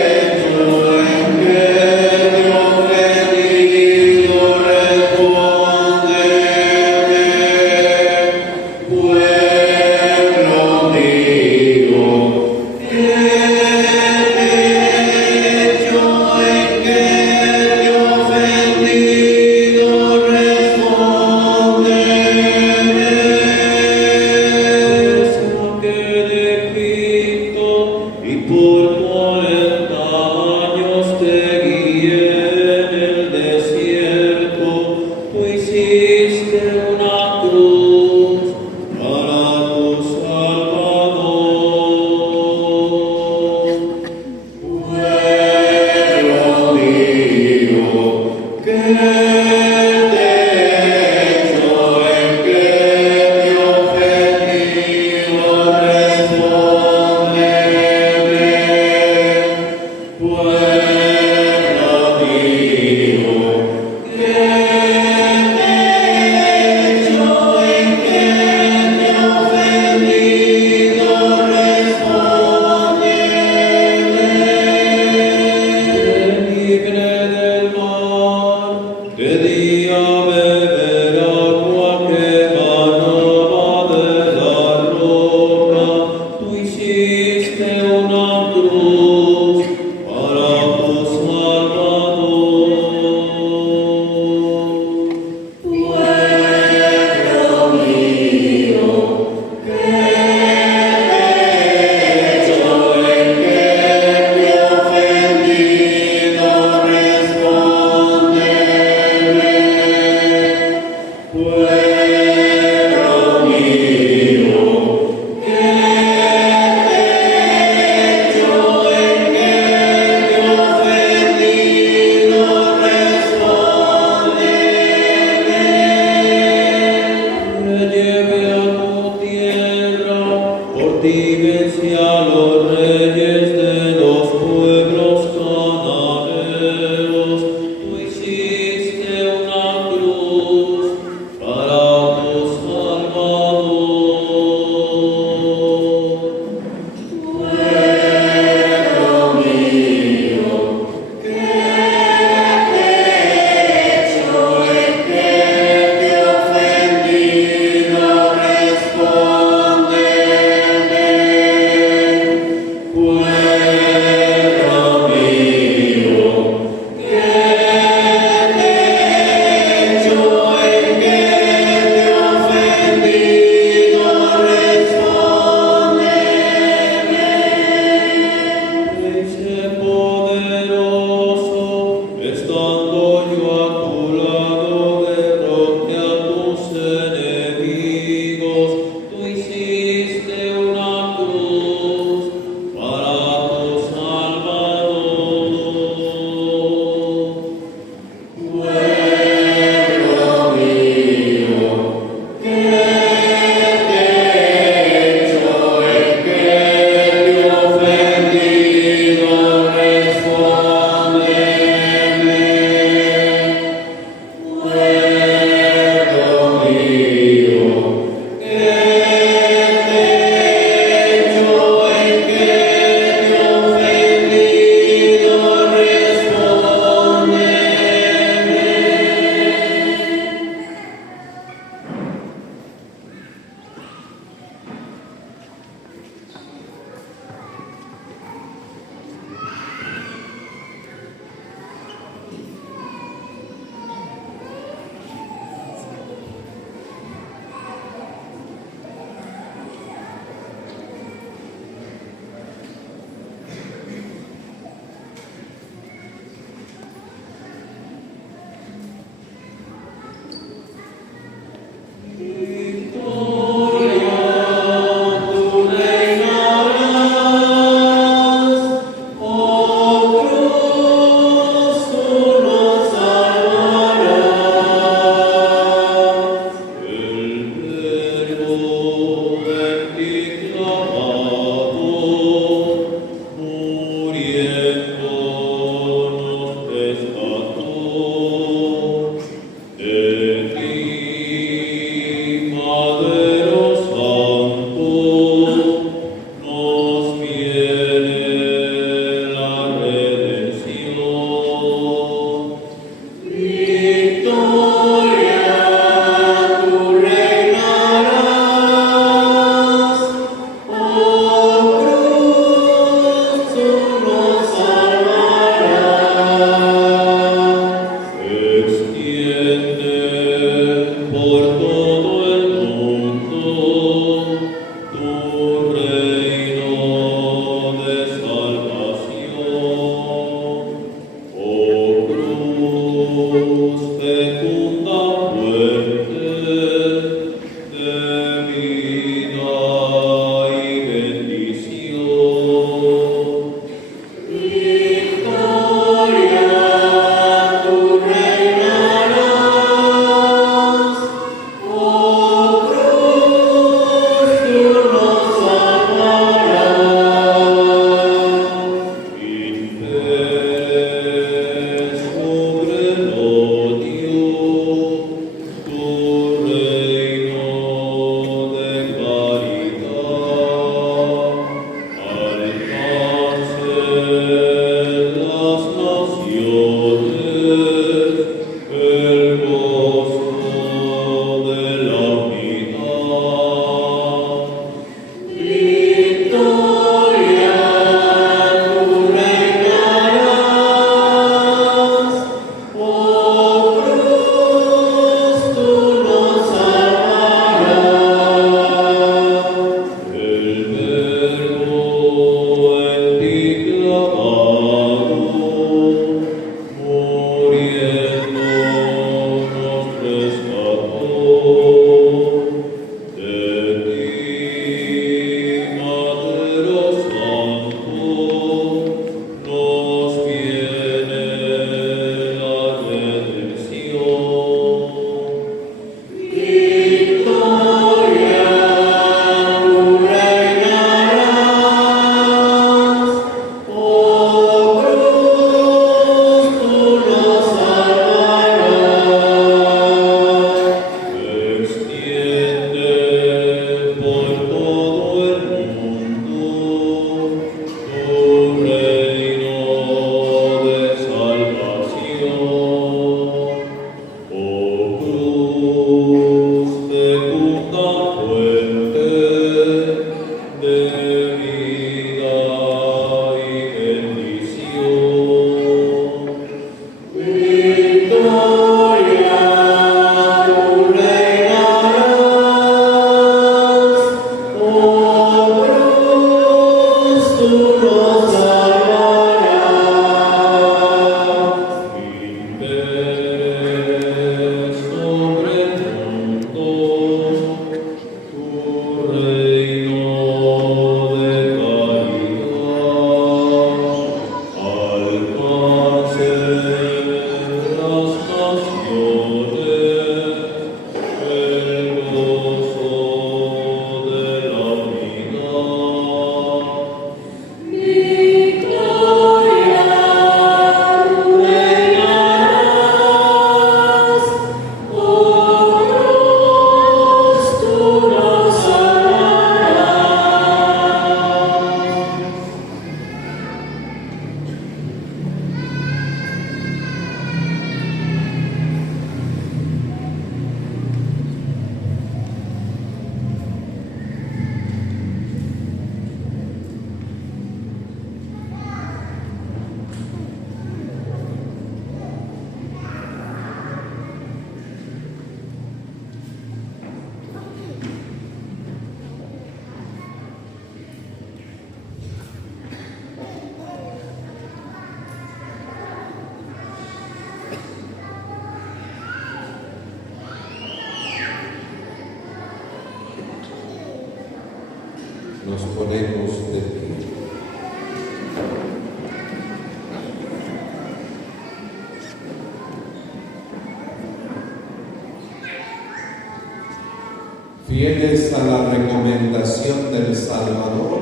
Fieles a la recomendación del Salvador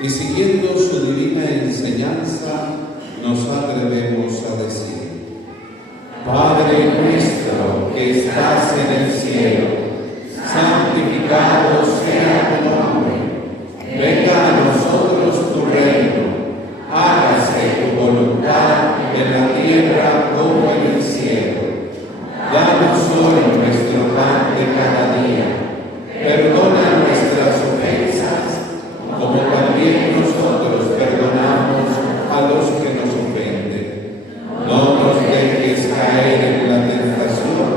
y siguiendo su divina enseñanza, nos atrevemos a decir: Padre nuestro que estás en el cielo, santificado sea tu nombre. Venga a nosotros tu reino. Hágase tu voluntad en la tierra como en el cielo. Danos hoy nuestro pan de cada día. Perdona nuestras ofensas, como también nosotros perdonamos a los que nos ofenden. No nos dejes caer en la tentación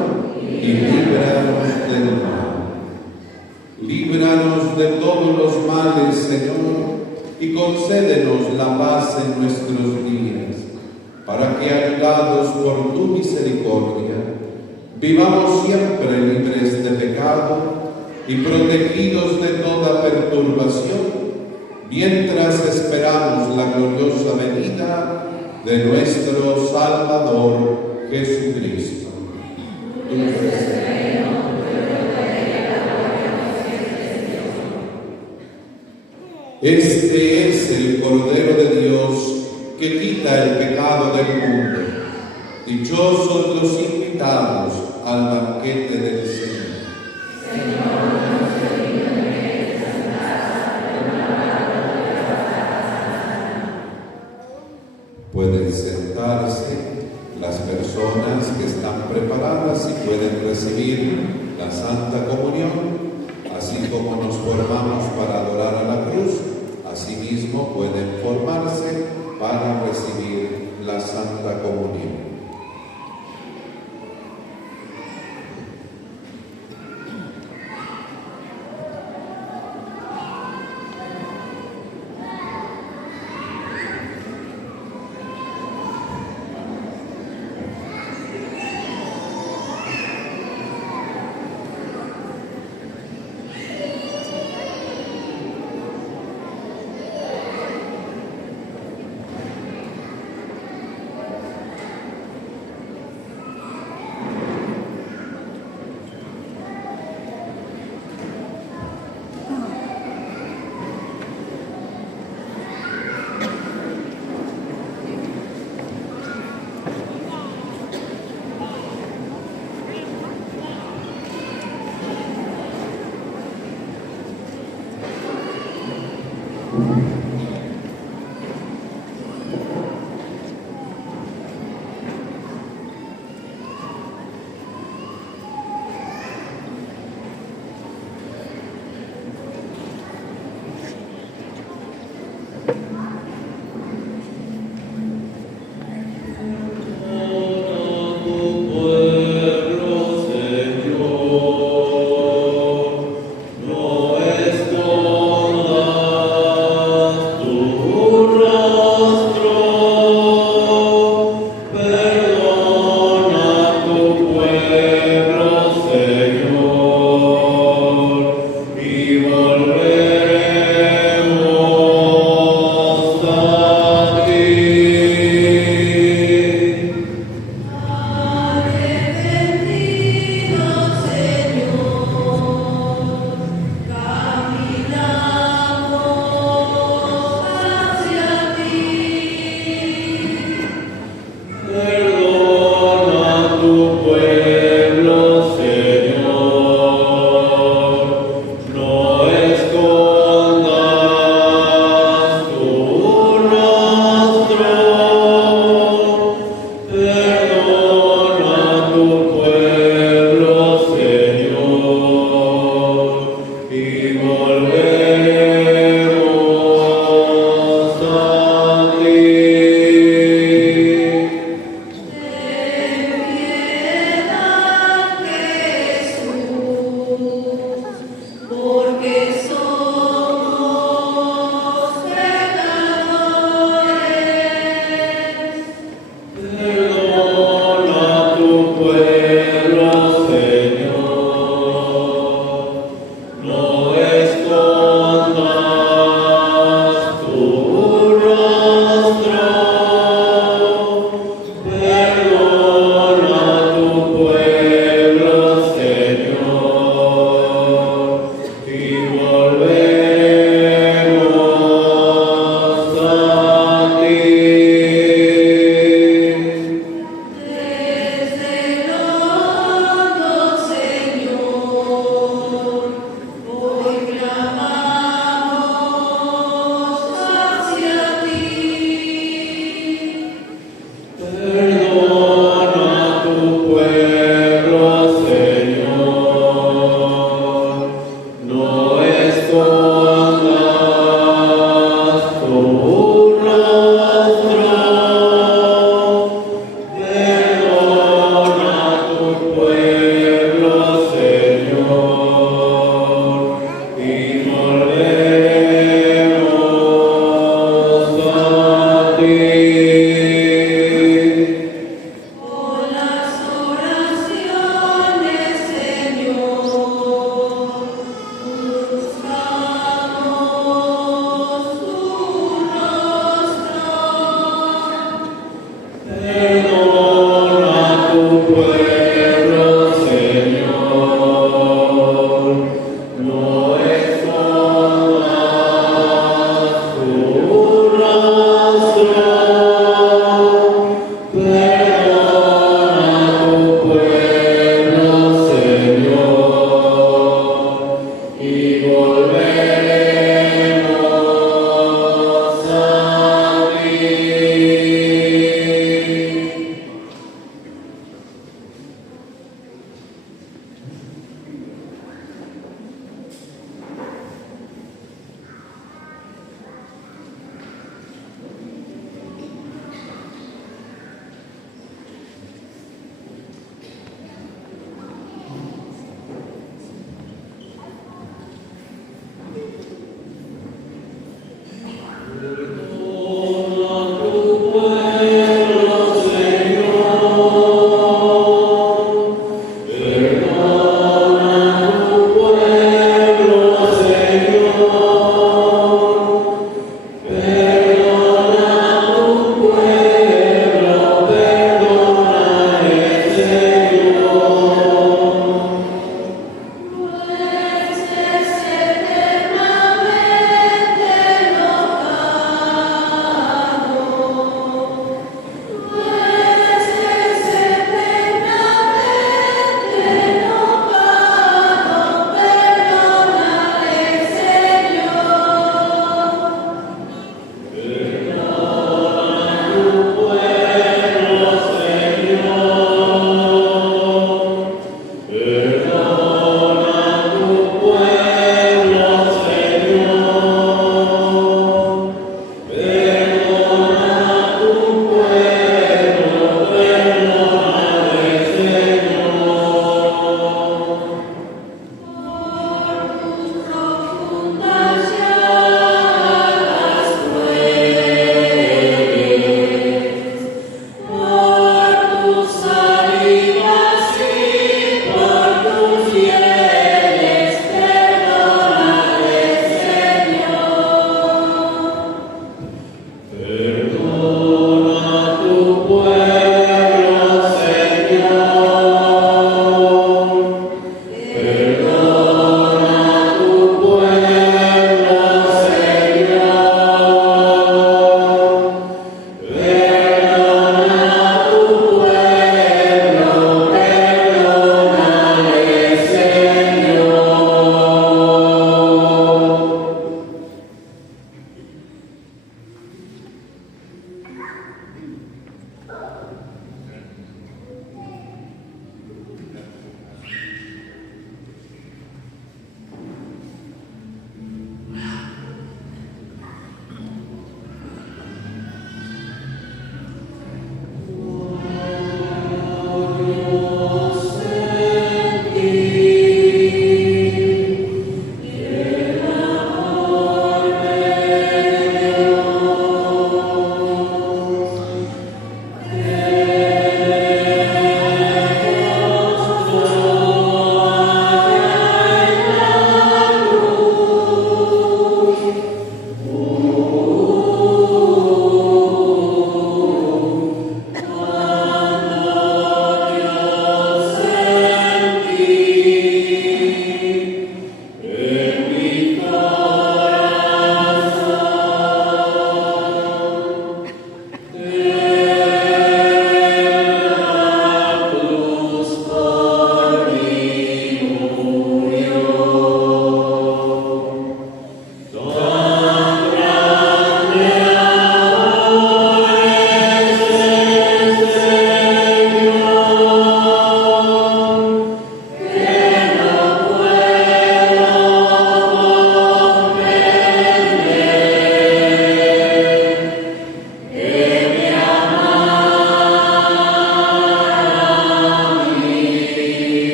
y líbranos del mal. Líbranos de todos los males, Señor, y concédenos la paz en nuestros días, para que, ayudados por tu misericordia, vivamos siempre libres de pecado y protegidos de toda perturbación, mientras esperamos la gloriosa venida de nuestro Salvador Jesucristo. Este es el Cordero de Dios que quita el pecado del mundo. Dichosos los invitados al banquete del Señor. Pueden sentarse las personas que están preparadas y pueden recibir la Santa Comunión, así como nos formamos para adorar a la cruz, asimismo pueden formarse para recibir la Santa Comunión.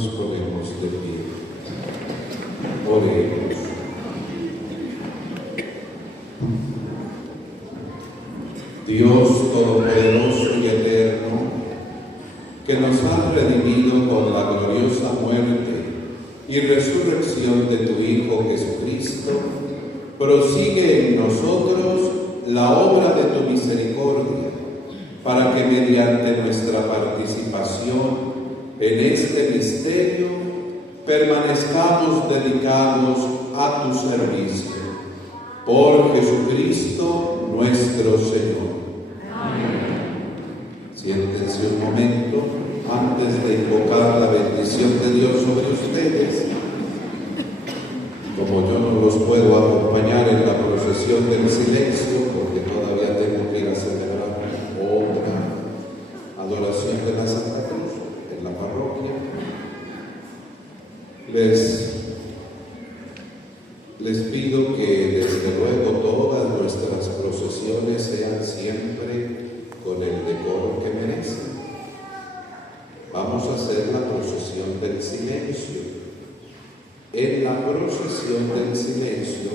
Nos ponemos de pie. Oremos. Dios Todopoderoso y Eterno, que nos has redimido con la gloriosa muerte y resurrección de tu Hijo Jesucristo, prosigue en nosotros la obra de tu misericordia, para que mediante nuestra participación en este misterio permanezcamos dedicados a tu servicio. Por Jesucristo nuestro Señor. Amén. Siéntense un momento antes de invocar la bendición de Dios sobre ustedes. Como yo no los puedo acompañar en la procesión del silencio, porque todavía tengo que ir a celebrar otra adoración de la Santa Cruz en la parroquia, les pido que desde luego todas nuestras procesiones sean siempre con el decoro que merecen. Vamos a hacer la procesión del silencio. En la procesión del silencio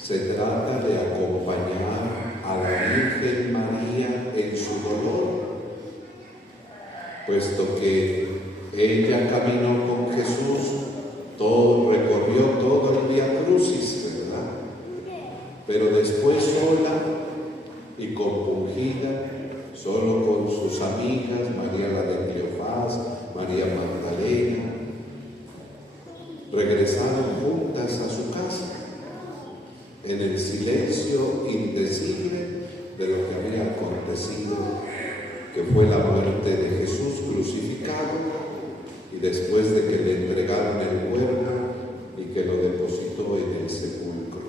se trata de acompañar a la Virgen María en su dolor, puesto que ella caminó con Jesús, recorrió todo el Vía Crucis, ¿verdad? Pero después sola y compungida, solo con sus amigas, María la de Cleofás, María Magdalena, regresaron juntas a su casa, en el silencio indecible de lo que había acontecido, que fue la muerte de Jesús crucificado, y después de que le entregaron el cuerpo y que lo depositó en el sepulcro.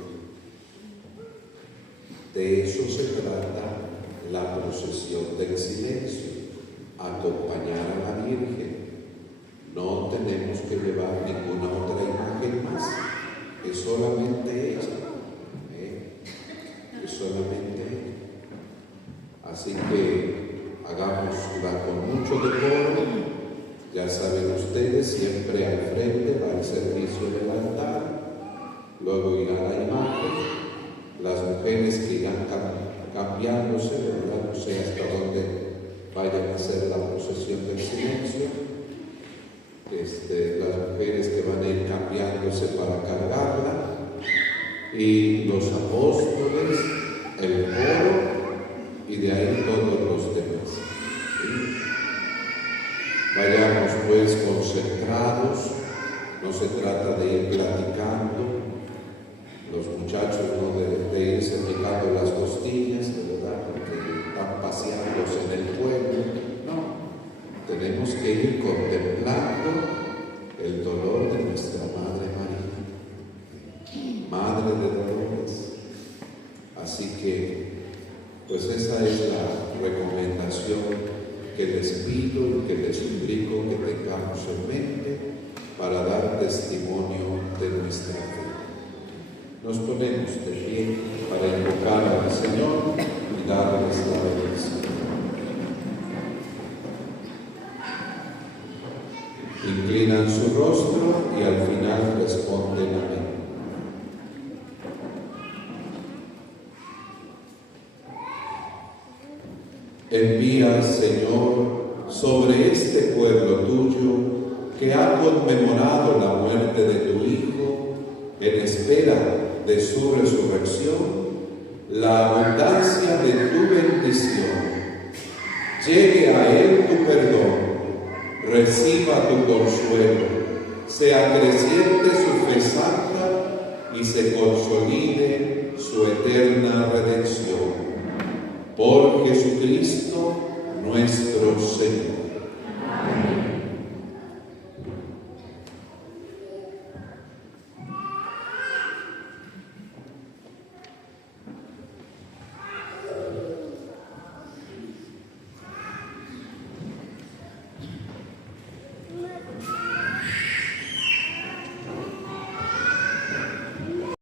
De eso se trata la procesión del silencio, acompañar a la Virgen. No tenemos que llevar ninguna otra imagen más, es solamente ella, es solamente ella. Así que hagámosla con mucho decoro. Ya saben ustedes, siempre al frente va el servicio del altar, luego irá la imagen, las mujeres que irán cambiándose, ¿verdad? No sé hasta dónde vayan a hacer la procesión del silencio, las mujeres que van a ir cambiándose para cargarla, y los apóstoles, el coro, y de ahí todos los demás. ¿Sí? Vayamos pues concentrados, no se trata de ir platicando, los muchachos no de irse picando las costillas, ¿verdad? Porque están paseándose en el pueblo, no, tenemos que ir contemplando el dolor de nuestra Madre María, Madre de dolores. Así que, pues esa es la recomendación que les pido y que les suplico que tengamos en mente para dar testimonio de nuestra fe. Nos ponemos de pie para invocar al Señor y darles la bendición. Inclinan su rostro y al final responden amén. Envía, Señor, sobre este pueblo tuyo que ha conmemorado la muerte de tu Hijo en espera de su resurrección, la abundancia de tu bendición. Llegue a él tu perdón, reciba tu consuelo, sea creciente su fe santa y se consolide su eterna redención. Por Jesucristo nuestro Señor. Amén.